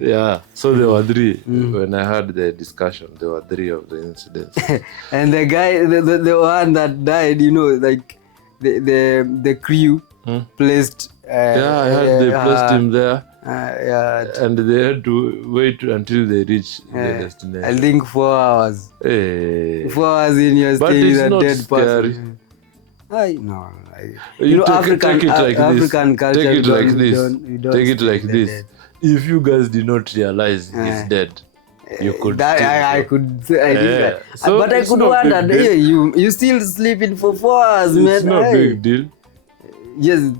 So there were 3. When I had the discussion, there were 3 of the incidents. And the guy, the one that died, like the crew placed. I heard they placed him there. And they had to wait until they reach the destination. I think 4 hours. 4 hours in your stay with a dead person. African culture. Take it like this. If you guys did not realize he's dead, you could. I could say but I could wonder. You still sleeping for 4 hours, man. It's not a big deal. Yes,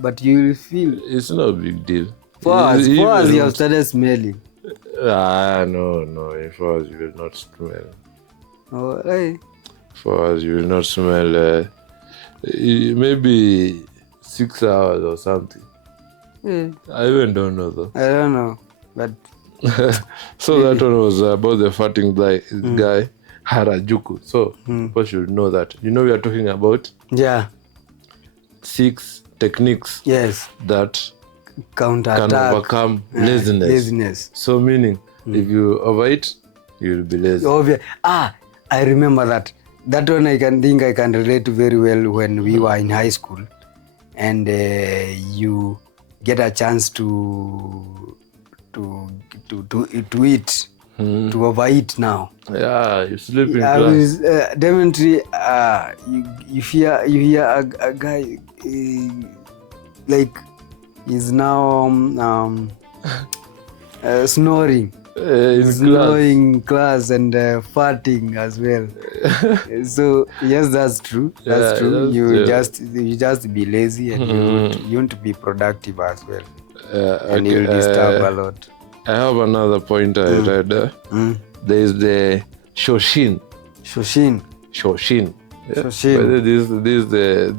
but you will feel. It's not a big deal. 4 hours you have started smelling. No. In 4 hours you will not smell. 4 hours you will not smell. Maybe 6 hours or something. I even don't know though. I don't know, but. So maybe. That one was about the farting guy, Harajuku. So people should know that. We are talking about 6 techniques that can overcome laziness. So meaning, if you overeat, you'll be lazy. I remember that. That one I can relate very well when we were in high school, and you get a chance to eat, to overeat now. You sleep in class. Definitely, you hear a guy like he's now snoring. In class and farting as well. So yes, that's true. That's true. You just be lazy and you won't be productive as well. And you'll disturb a lot. I have another point I read. There is the Shoshin.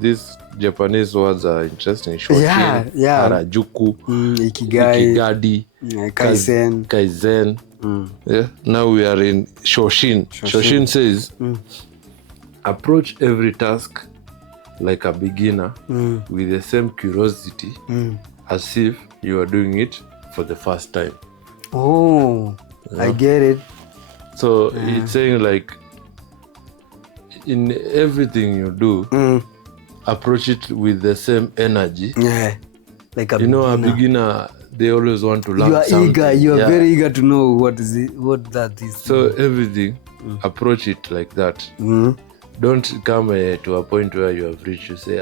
These Japanese words are interesting. Shoshin, Harajuku, Ikigai, Kaizen. Now we are in Shoshin. Shoshin says, approach every task like a beginner with the same curiosity as if you are doing it for the first time. I get it. So it's saying like in everything you do, approach it with the same energy. Like a beginner. A beginner, they always want to learn something. You are very eager to know what that is. So everything, approach it like that. don't come to a point where you have reached, you say,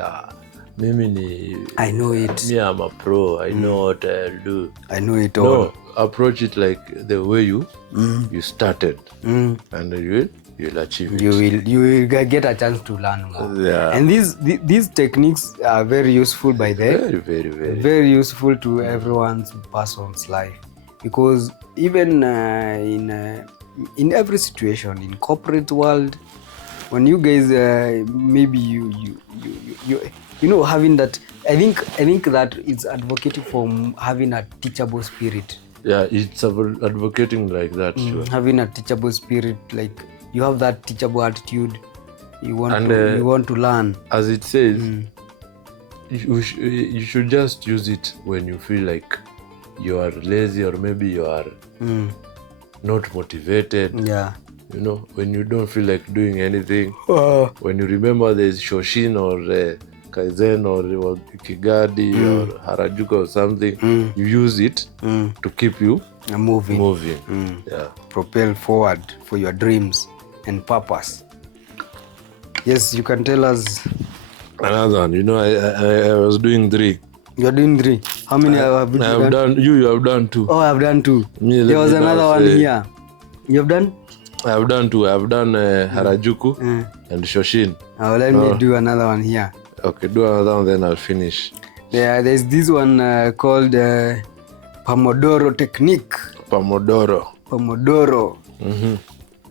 mimi ni... I know it. Me, I'm a pro. I know what I'll do. I know it all. No, approach it like the way you started, and you'll achieve it. You will get a chance to learn more. Yeah. And these techniques are very useful by the very useful to everyone's person's life, because even in every situation in corporate world, when you guys maybe you having that, I think that it's advocating for having a teachable spirit. Yeah, it's advocating like that. Sure. Having a teachable spirit, like you have that teachable attitude. You want to learn. As it says, you should just use it when you feel like you are lazy, or maybe you are not motivated. Yeah. When you don't feel like doing anything. When you remember there's Shoshin or Kaizen or Ikigai or Harajuku or something, you use it to keep you moving. Yeah. Propel forward for your dreams and purpose. Yes, you can tell us. Another one. I was doing 3. You're doing 3. How many have you done? You have done 2. Oh, I've done 2. There was another one here. You have done? I have done 2. I have done Harajuku and Shoshin. Let me do another one here. Okay, do another one, then I'll finish. Yeah, there's this one called Pomodoro Technique. Pomodoro.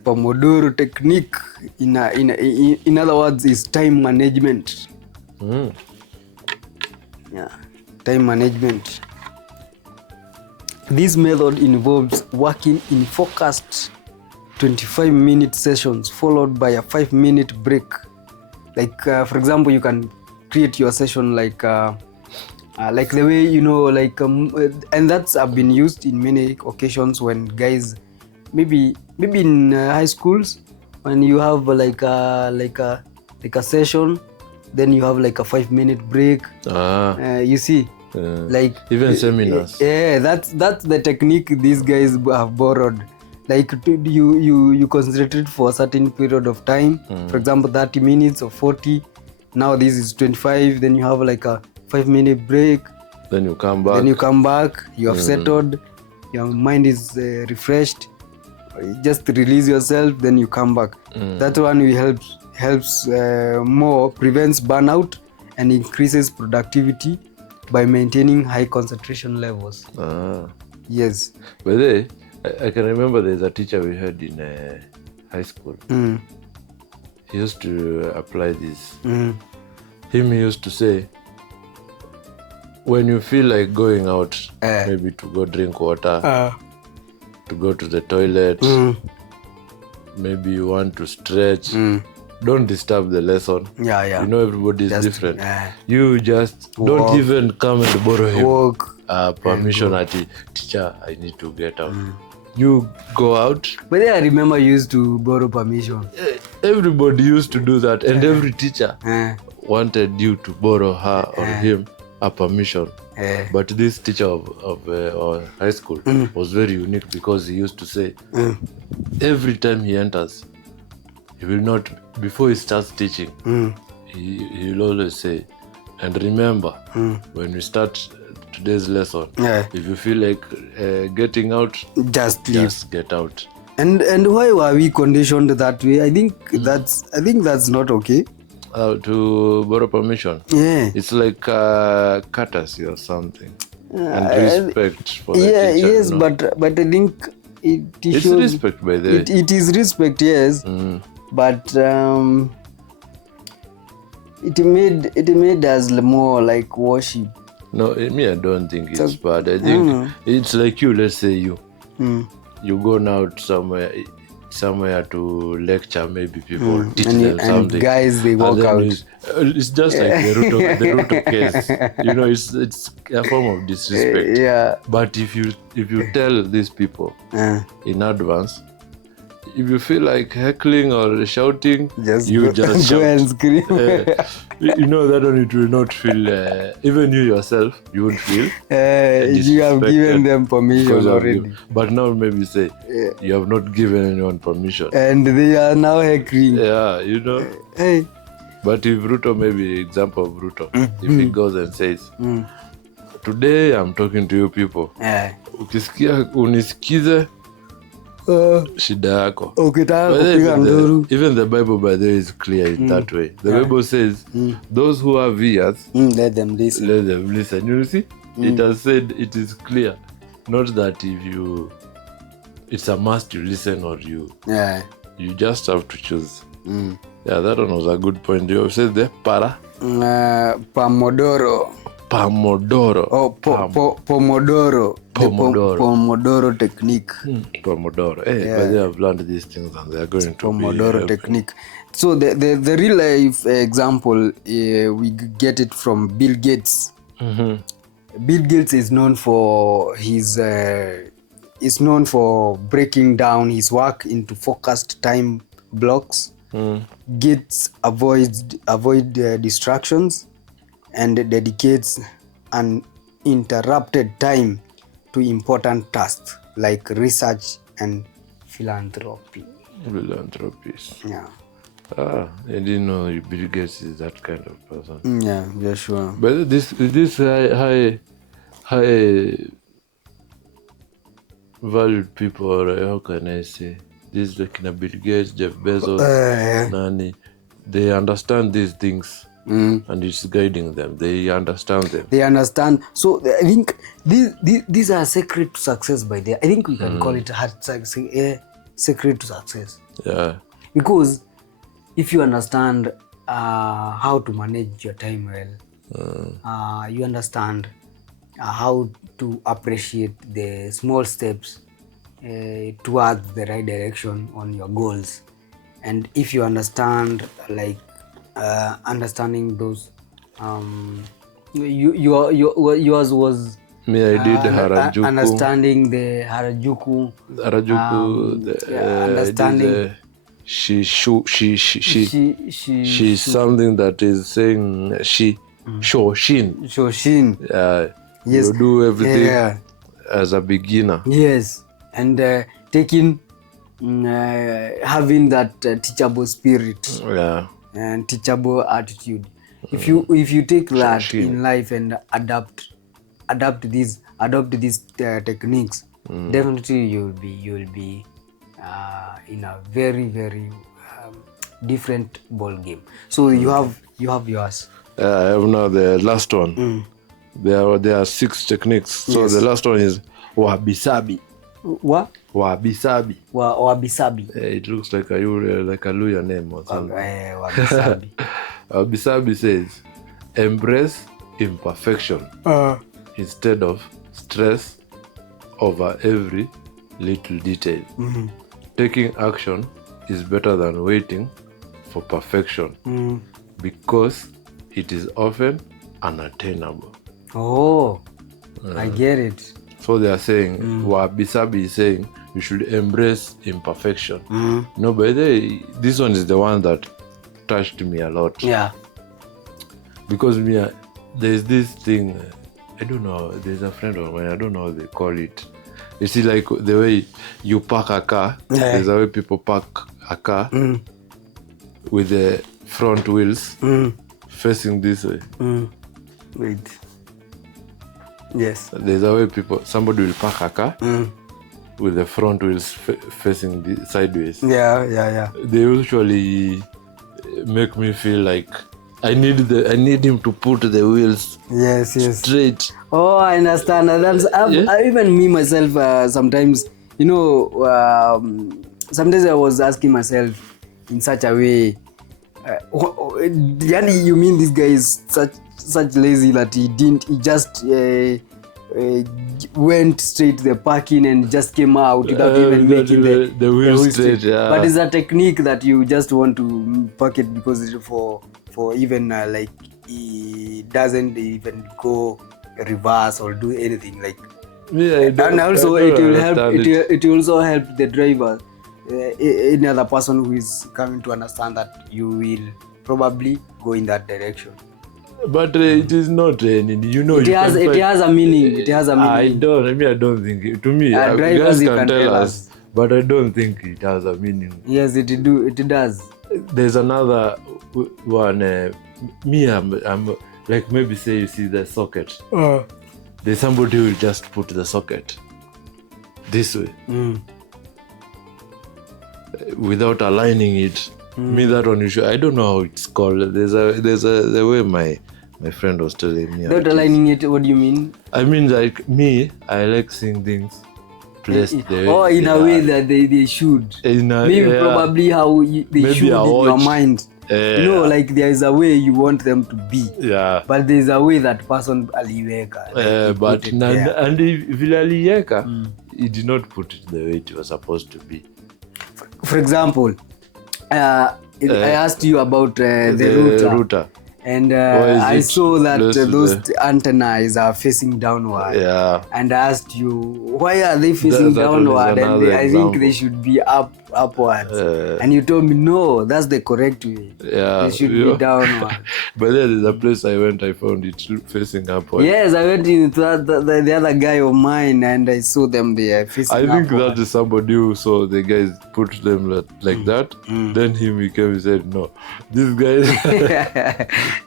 Pomodoro Technique, in other words, is time management. Yeah, time management. This method involves working in focused 25-minute sessions followed by a 5-minute break. Like for example, you can create your session like the way and that's have been used in many occasions when guys maybe in high schools, when you have like a session, then you have like a 5-minute break. You see, like even seminars. Yeah, that's the technique these guys have borrowed. Like you concentrate for a certain period of time, for example 30 minutes or 40. Now this is 25, then you have like a 5-minute break, then you come back, you have settled, your mind is refreshed, just release yourself, then you come back. That one helps more, prevents burnout and increases productivity by maintaining high concentration levels. Yes. By the way, I can remember there's a teacher we had in high school. He used to apply this. He used to say, when you feel like going out, maybe to go drink water, to go to the toilet, maybe you want to stretch, don't disturb the lesson. Yeah. Everybody is different. You just don't even come and borrow him permission at teacher, I need to get out. You go out. But I remember you used to borrow permission. Everybody used to do that, and every teacher wanted you to borrow her or him a permission. But this teacher of high school was very unique, because he used to say every time he enters, he will not, before he starts teaching, he will always say, and remember, when we start today's lesson, if you feel like getting out, just leave. Just get out. And why were we conditioned that way? I think that's not okay. To borrow permission. Yeah. It's like courtesy or something. And respect for the teacher. Yes, but I think it's respect, by the way. It is respect, yes. But it made us more like worship. No, me, I don't think it's bad. I think it's like you. Let's say you go now somewhere to lecture, maybe people teach them something. And guys, they walk out. It's just like the root of case. It's a form of disrespect. Yeah. But if you tell these people in advance, if you feel like heckling or shouting, you just go shout. and scream. You know that one, it will not feel, even you yourself, you won't feel You have given them permission because already. but now maybe say you have not given anyone permission. And they are now heckling. Yeah, you know. Hey. But if Ruto, maybe example of Ruto, if he goes and says, today I'm talking to you people. Ukisikia unisikize, shida yako. Even the Bible, by the way, is clear in that way. The Bible says, those who have ears, let them listen. Let them listen. You see, it has said, it is clear. Not that if you, it's a must you listen or you just have to choose. Yeah, that one was a good point. You have said the Pomodoro. Oh, Pomodoro. Pomodoro Technique. Pomodoro. Hey, but they have learned these things and they are going to Pomodoro Technique. So the real life example, we get it from Bill Gates. Bill Gates is known for breaking down his work into focused time blocks. Gates avoid distractions and dedicates uninterrupted time to important tasks like research and philanthropy. Yeah. I didn't know Bill Gates is that kind of person. Yeah, sure. But this high valued people, or how can I say, this like Bill Gates, Jeff Bezos, Nani, they understand these things. And it's guiding them. They understand them. They understand. So I think these are secret to success by there. I think we can call it secret to success. Yeah. Because if you understand how to manage your time well, you understand how to appreciate the small steps towards the right direction on your goals, and if you understand understanding those yours was me, I did Harajuku. Understanding the Harajuku. Understanding. She's something that is saying Shoshin. Yes. You do everything as a beginner. Yes, and taking having that teachable spirit. Yeah. And teachable attitude. If you take that Shoshin in life and adopt these techniques, definitely you'll be in a very, very different ball game. So you have yours. I have now the last one. There are 6 techniques. So the last one is wabi-sabi. What? Wabi-sabi. Wabi-sabi. It looks like a Luya name or something. Wabi-sabi. Wabi-sabi says, embrace imperfection instead of stress over every little detail. Taking action is better than waiting for perfection because it is often unattainable. Oh, I get it. So they are saying, Wabi-sabi is saying, you should embrace imperfection. No, but this one is the one that touched me a lot. Yeah. Because there's this thing, I don't know, there's a friend of mine, I don't know how they call it. You see, like the way you park a car, there's a way people park a car with the front wheels facing this way. Wait. Yes. There's a way somebody will park a car with the front wheels facing sideways. Yeah. They usually make me feel like I need him to put the wheels straight. Oh, I understand. Even me myself, sometimes, sometimes I was asking myself in such a way, you mean this guy is such lazy that he just went straight to the parking and just came out without even making the wheel straight. But it's a technique that you just want to park it because it's for even he doesn't even go reverse or do anything and also it will help. It will also help the driver any other person who is coming to understand that you will probably go in that direction. But it is not you know. It has a meaning. It has a meaning. I don't think to me. Drivers, guys you can tell us, us, but I don't think it has a meaning. Yes, it does. There's another one. Me, I'm like, maybe say you see the socket. There's somebody who will just put the socket this way without aligning it. Me, that one I don't know how it's called. There's the way my friend was telling me. Without aligning it, what do you mean? I mean, like me, I like seeing things placed there. In a way that they should. Probably how they should in your mind. Like there is a way you want them to be. Yeah. But there is a way that person aliweka. But and if aliweka, he did not put it the way it was supposed to be. For example, I asked you about the router. And I saw that those antennas are facing downward. Yeah. And I asked you, why are they facing downward? And I think they should be upwards. And you told me, no, that's the correct way. Yeah. They should be downward. But then the place I went, I found it facing upward. Yes, I went into the other guy of mine and I saw them there facing upward. I think that is somebody who saw the guys put them like that. Then he came and said, no, these guys...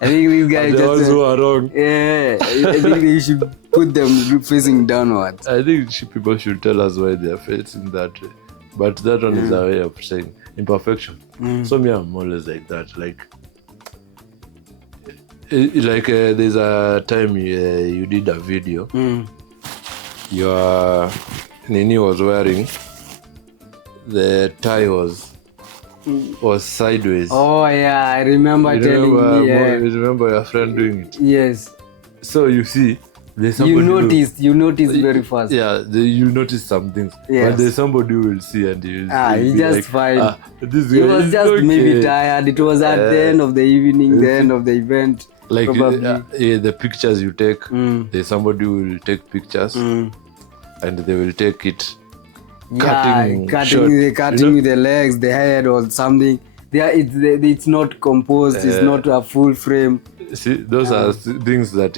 I think these guys the ones who are wrong. Yeah, I think they should put them facing downwards. I think people should tell us why they are facing that way. But that one is a way of saying imperfection. So me, I'm always like that. Like there's a time you did a video. Your Nini was wearing, the tie was sideways. Oh yeah, I remember telling you. Yeah. You remember your friend doing it? Yes. So you see, there's somebody you noticed very fast. Yeah, you notice some things. Yes. But there's somebody who will see and he just like, fine. This He guy was just okay. maybe tired. It was at the end of the evening, the end of the event. Like the pictures you take, there's somebody who will take pictures and they will take it. Cutting with the legs, the head, or something. It's not composed. It's not a full frame. See, those are things that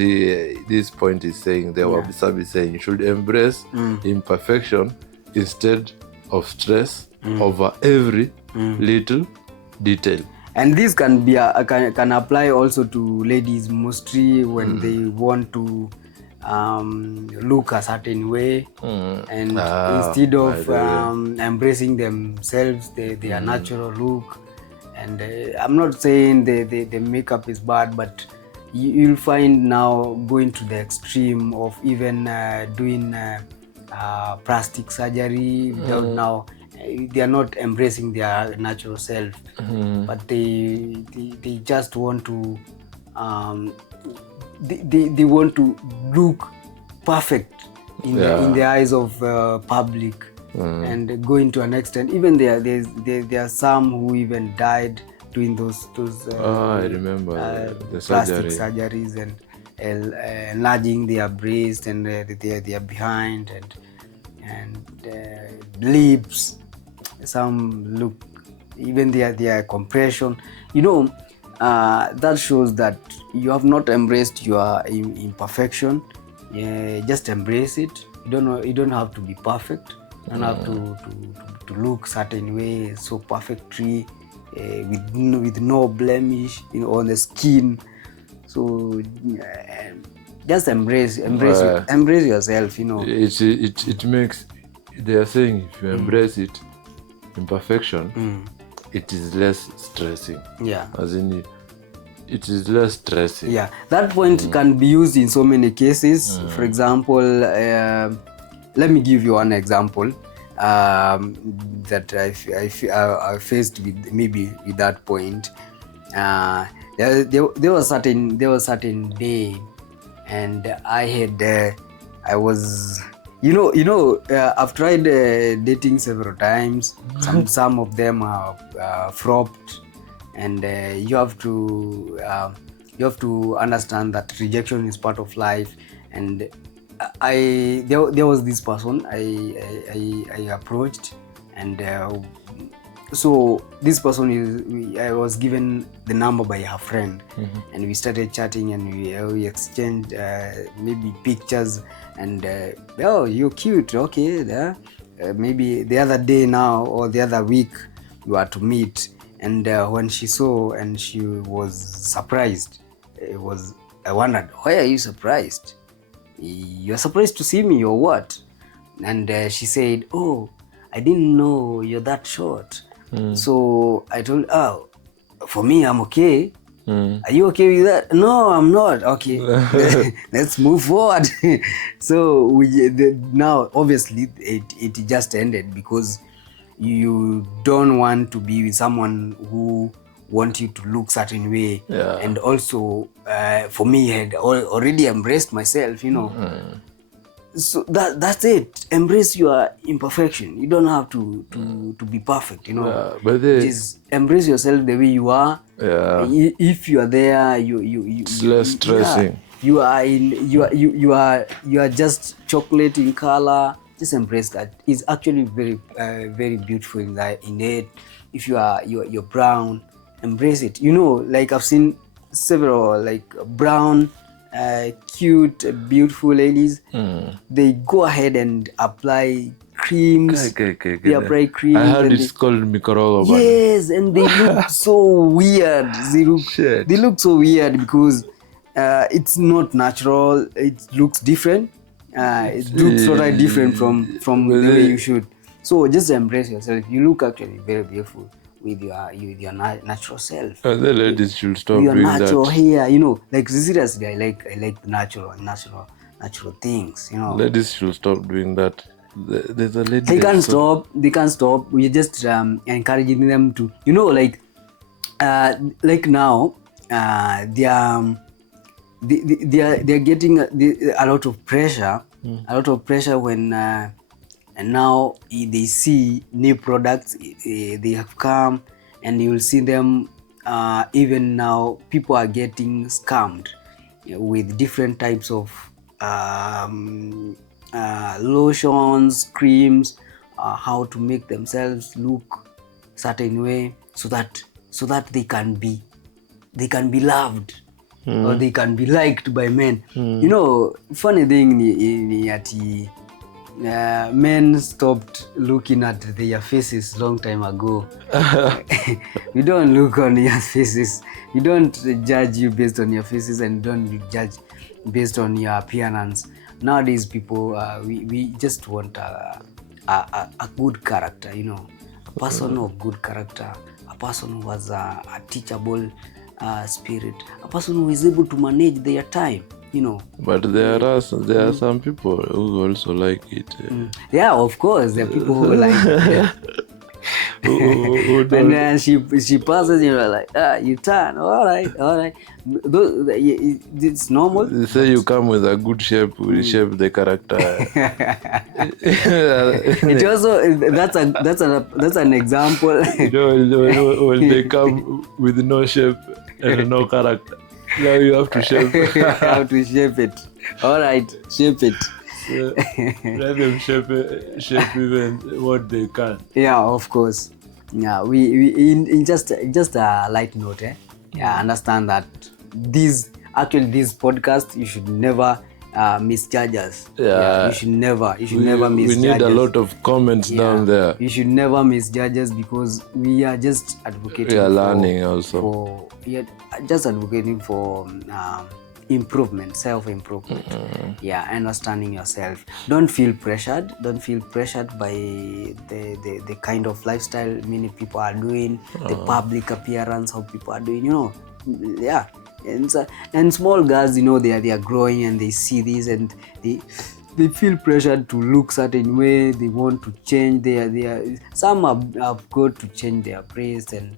this point is saying. The Wabi-sabi is saying you should embrace imperfection instead of stress over every little detail. And this can be can apply also to ladies, mostly when they want to look a certain way, and instead of embracing themselves, their natural look. And I'm not saying the makeup is bad, but you'll find now going to the extreme of even doing plastic surgery without now they are not embracing their natural self, but they just want to they want to look perfect in the eyes of public. And going to an extent, even there are some who even died doing those I remember the plastic surgeries and enlarging their breast and their behind and lips. Some look, even their compression. That shows that you have not embraced your imperfection. Just embrace it. You don't have to be perfect. You don't have to look certain way, so perfectly, with no blemish, on the skin. So just embrace yourself. It makes. They are saying if you embrace it, imperfection, it is less stressing. Yeah. As in, it is less stressing. Yeah. That point can be used in so many cases. For example, let me give you one example that I faced with that point. There was certain day, and I was. I've tried dating several times. Some of them are flopped, and you have to understand that rejection is part of life. And there was this person I approached, and so this person I was given the number by her friend, and we started chatting, and we exchanged maybe pictures, and oh, you're cute, okay, maybe the other day now or the other week we were to meet, and when she saw and she was surprised, I wondered, why are you surprised? You're surprised to see me or what? And she said, oh, I didn't know you're that short. So I told her, for me, I'm okay. Are you okay with that? No, I'm not. Okay, let's move forward. So now obviously it just ended because you don't want to be with someone who want you to look certain way. And also for me, I had already embraced myself, so that's it. Embrace your imperfection. You don't have to be perfect, but just embrace yourself the way you are. If you are there, it's less stressing. You are just chocolate in color. Just embrace that. It's actually very very beautiful in it. If you're brown, embrace it. Like I've seen several like brown cute beautiful ladies. They go ahead and apply creams. They apply creams. I heard it's called Mikorogo. Yes, and they look so weird. They look so weird because it's not natural. It looks different. It looks totally different from the way you should. So just embrace yourself. You look actually very beautiful with your natural self. And the ladies should stop your doing natural that. hair, like seriously, I like the natural things. Ladies should stop doing that. There's a lady. They can't stop. We're just encouraging them to, like now, they're getting a lot of pressure. A lot of pressure when and now they see new products they have come, and you'll see them even now people are getting scammed with different types of lotions, creams, how to make themselves look certain way so that they can be loved or they can be liked by men. Funny thing ni ati men stopped looking at their faces long time ago. We don't look on your faces. We don't judge you based on your faces, and don't judge based on your appearance. Nowadays people we just want a good character, a person of good character, a person who has a teachable spirit, a person who is able to manage their time. But there are some people who also like it. Yeah, of course, there are people who like it. And then she passes, like, you turn, all right. It's normal. They say you come with a good shape, will shape the character. It also that's an example. When they come with no shape and no character, now you have to shape. You have to shape it. All right, shape it. Let them shape even what they can. Yeah, of course. Yeah, we in just a light note. Yeah, understand that this podcast, you should never misjudge us. You should never misjudge We need a lot of comments down there. You should never misjudge us because we are just advocating. We are learning also. Just advocating for improvement, self-improvement. Understanding yourself. Don't feel pressured by the kind of lifestyle many people are doing, the public appearance, how people are doing, and small girls, they are growing and they see this and they feel pressured to look certain way. They want to change their some have got to change their praise, and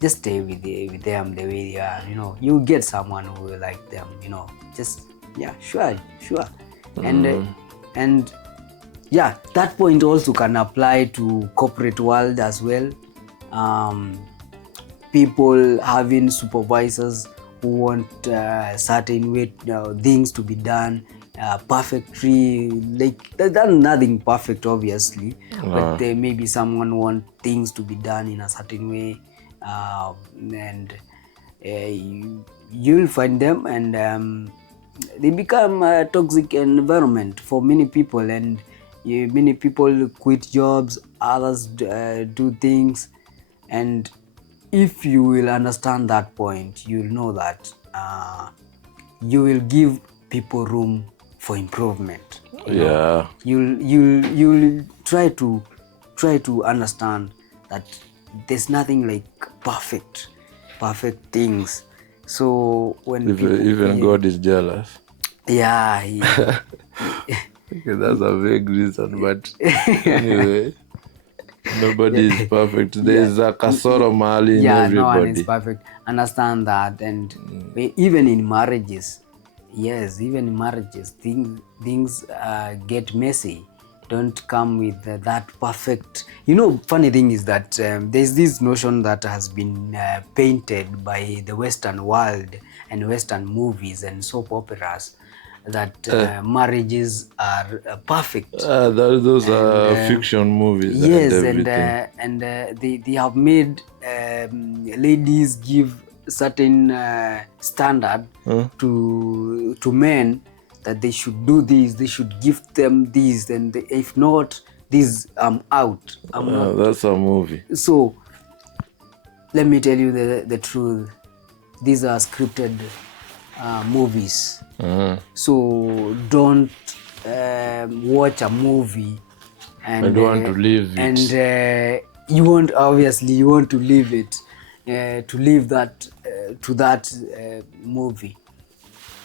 just stay with them the way they are. You get someone who will like them. Sure. And that point also can apply to corporate world as well. People having supervisors who want certain way things to be done, perfectly, like there's nothing perfect obviously, but maybe someone want things to be done in a certain way, and you'll find them, and they become a toxic environment for many people, and many people quit jobs, others do things. And if you will understand that point, you'll know that you will give people room for improvement. You'll try to understand that there's nothing like perfect things. So when even God is jealous. Yeah. Okay, that's a vague reason, but anyway, nobody is perfect. There's a kasoro mahali in everybody. No one is perfect. Understand that. And even in marriages, things get messy. Don't come with that perfect. Funny thing is that there's this notion that has been painted by the Western world and Western movies and soap operas, that marriages are perfect. Those are fiction movies. Yes, and everything. they have made ladies give certain standard to men, that they should do this, they should give them this, and if not this, I'm out. I'm not. That's a movie. So let me tell you the truth. These are scripted movies. So don't watch a movie and want to leave it. And you want to leave it, to leave that to that movie.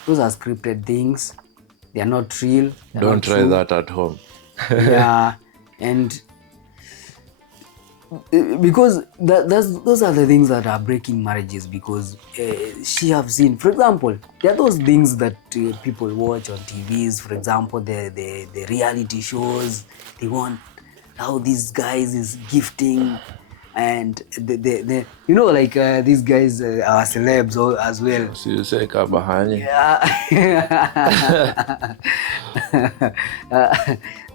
Those are scripted things. They are not real. Don't try that at home. Yeah, and because those are the things that are breaking marriages, because she have seen, for example, there are those things that people watch on TVs, for example, the reality shows. They want how these guys is gifting, and the like these guys are celebs as well. So you say kabahani.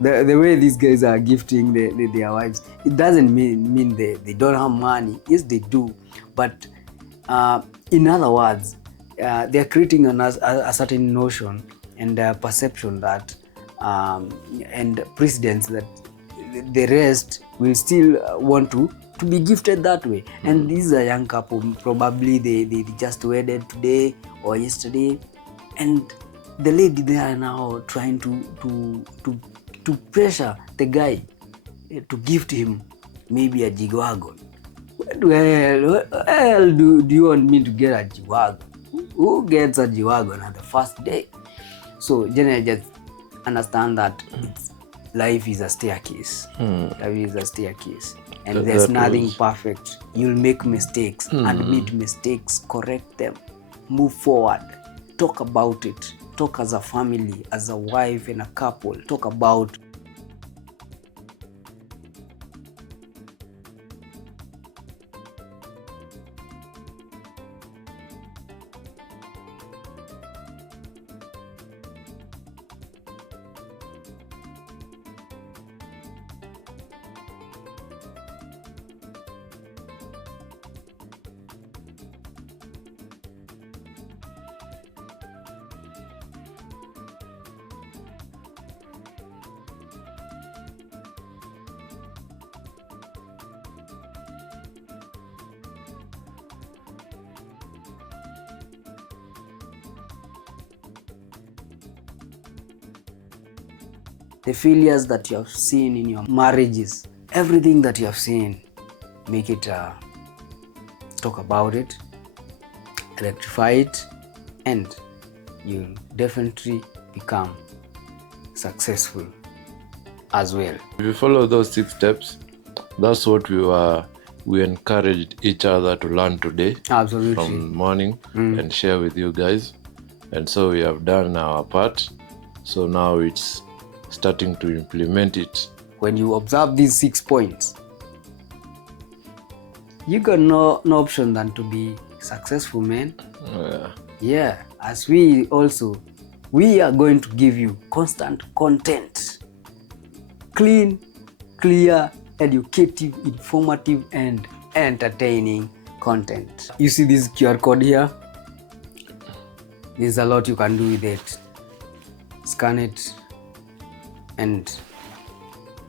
The way these guys are gifting their wives, it doesn't mean they don't have money. Yes, they do, but in other words, they are creating a certain notion and perception that and precedence that the rest will still want to be gifted that way. And this is a young couple, probably they just wedded today or yesterday, and the lady, they are now trying to pressure the guy to gift him maybe a G-Wagon. What the hell do you want me to get a G-Wagon? Who gets a G-Wagon at the first day? So generally, just understand that life is a staircase. Life is a staircase. And there's nothing perfect. You'll make mistakes, admit mistakes, correct them, move forward, talk about it. Talk as a family, as a wife and a couple. Talk about the failures that you have seen in your marriages. Everything that you have seen, make it talk about it, rectify it, and you'll definitely become successful as well. If you follow those 6 steps, that's what we encouraged each other to learn today. Absolutely. From morning and share with you guys. And so we have done our part. So now it's starting to implement it. When you observe these 6 points, you got no option than to be successful, man. Yeah, as we also We are going to give you constant content. Clean, clear, educative, informative, and entertaining content. You see this QR code here? There's a lot you can do with it. Scan it and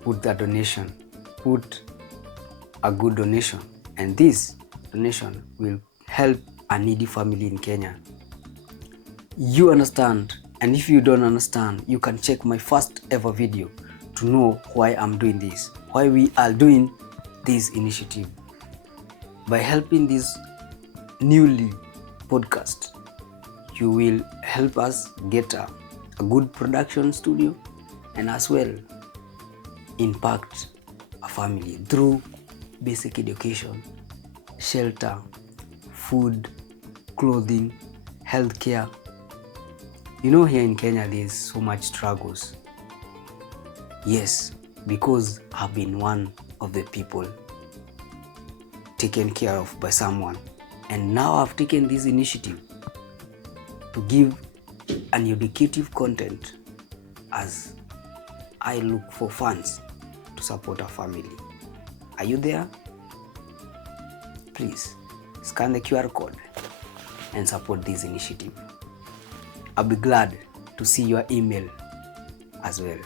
put the donation. Put a good donation, and this donation will help a needy family in Kenya. You understand? And if you don't understand, you can check my first ever video to know why I'm doing this, why we are doing this initiative. By helping this newly podcast, you will help us get a good production studio, and as well impact a family through basic education, shelter, food, clothing, healthcare. You know, here in Kenya there's so much struggles. Yes, because I've been one of the people taken care of by someone, and now I've taken this initiative to give an educative content as I look for funds to support our family. Are you there? Please scan the QR code and support this initiative. I'll be glad to see your email as well.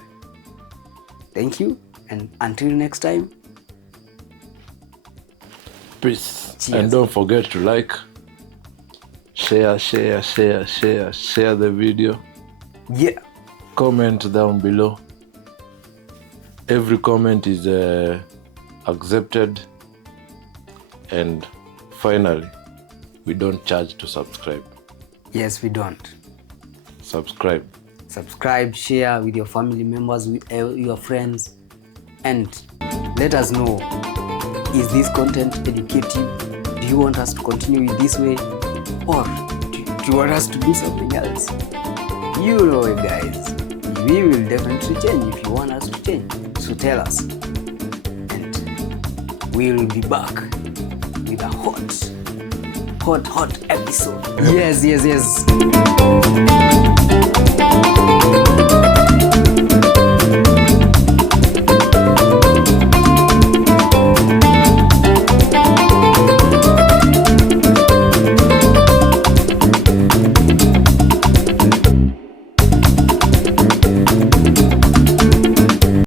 Thank you, and until next time, Peace. Cheers. And don't forget to like, share the video. Yeah. Comment down below. Every comment is accepted. And finally, we don't charge to subscribe. Yes, we don't. Subscribe. Subscribe, share with your family members, with your friends, and let us know, is this content educative? Do you want us to continue it this way, or do you want us to do something else? You know it, guys. We will definitely change if you want us to change. So tell us, and we will be back with a hot episode. Yes.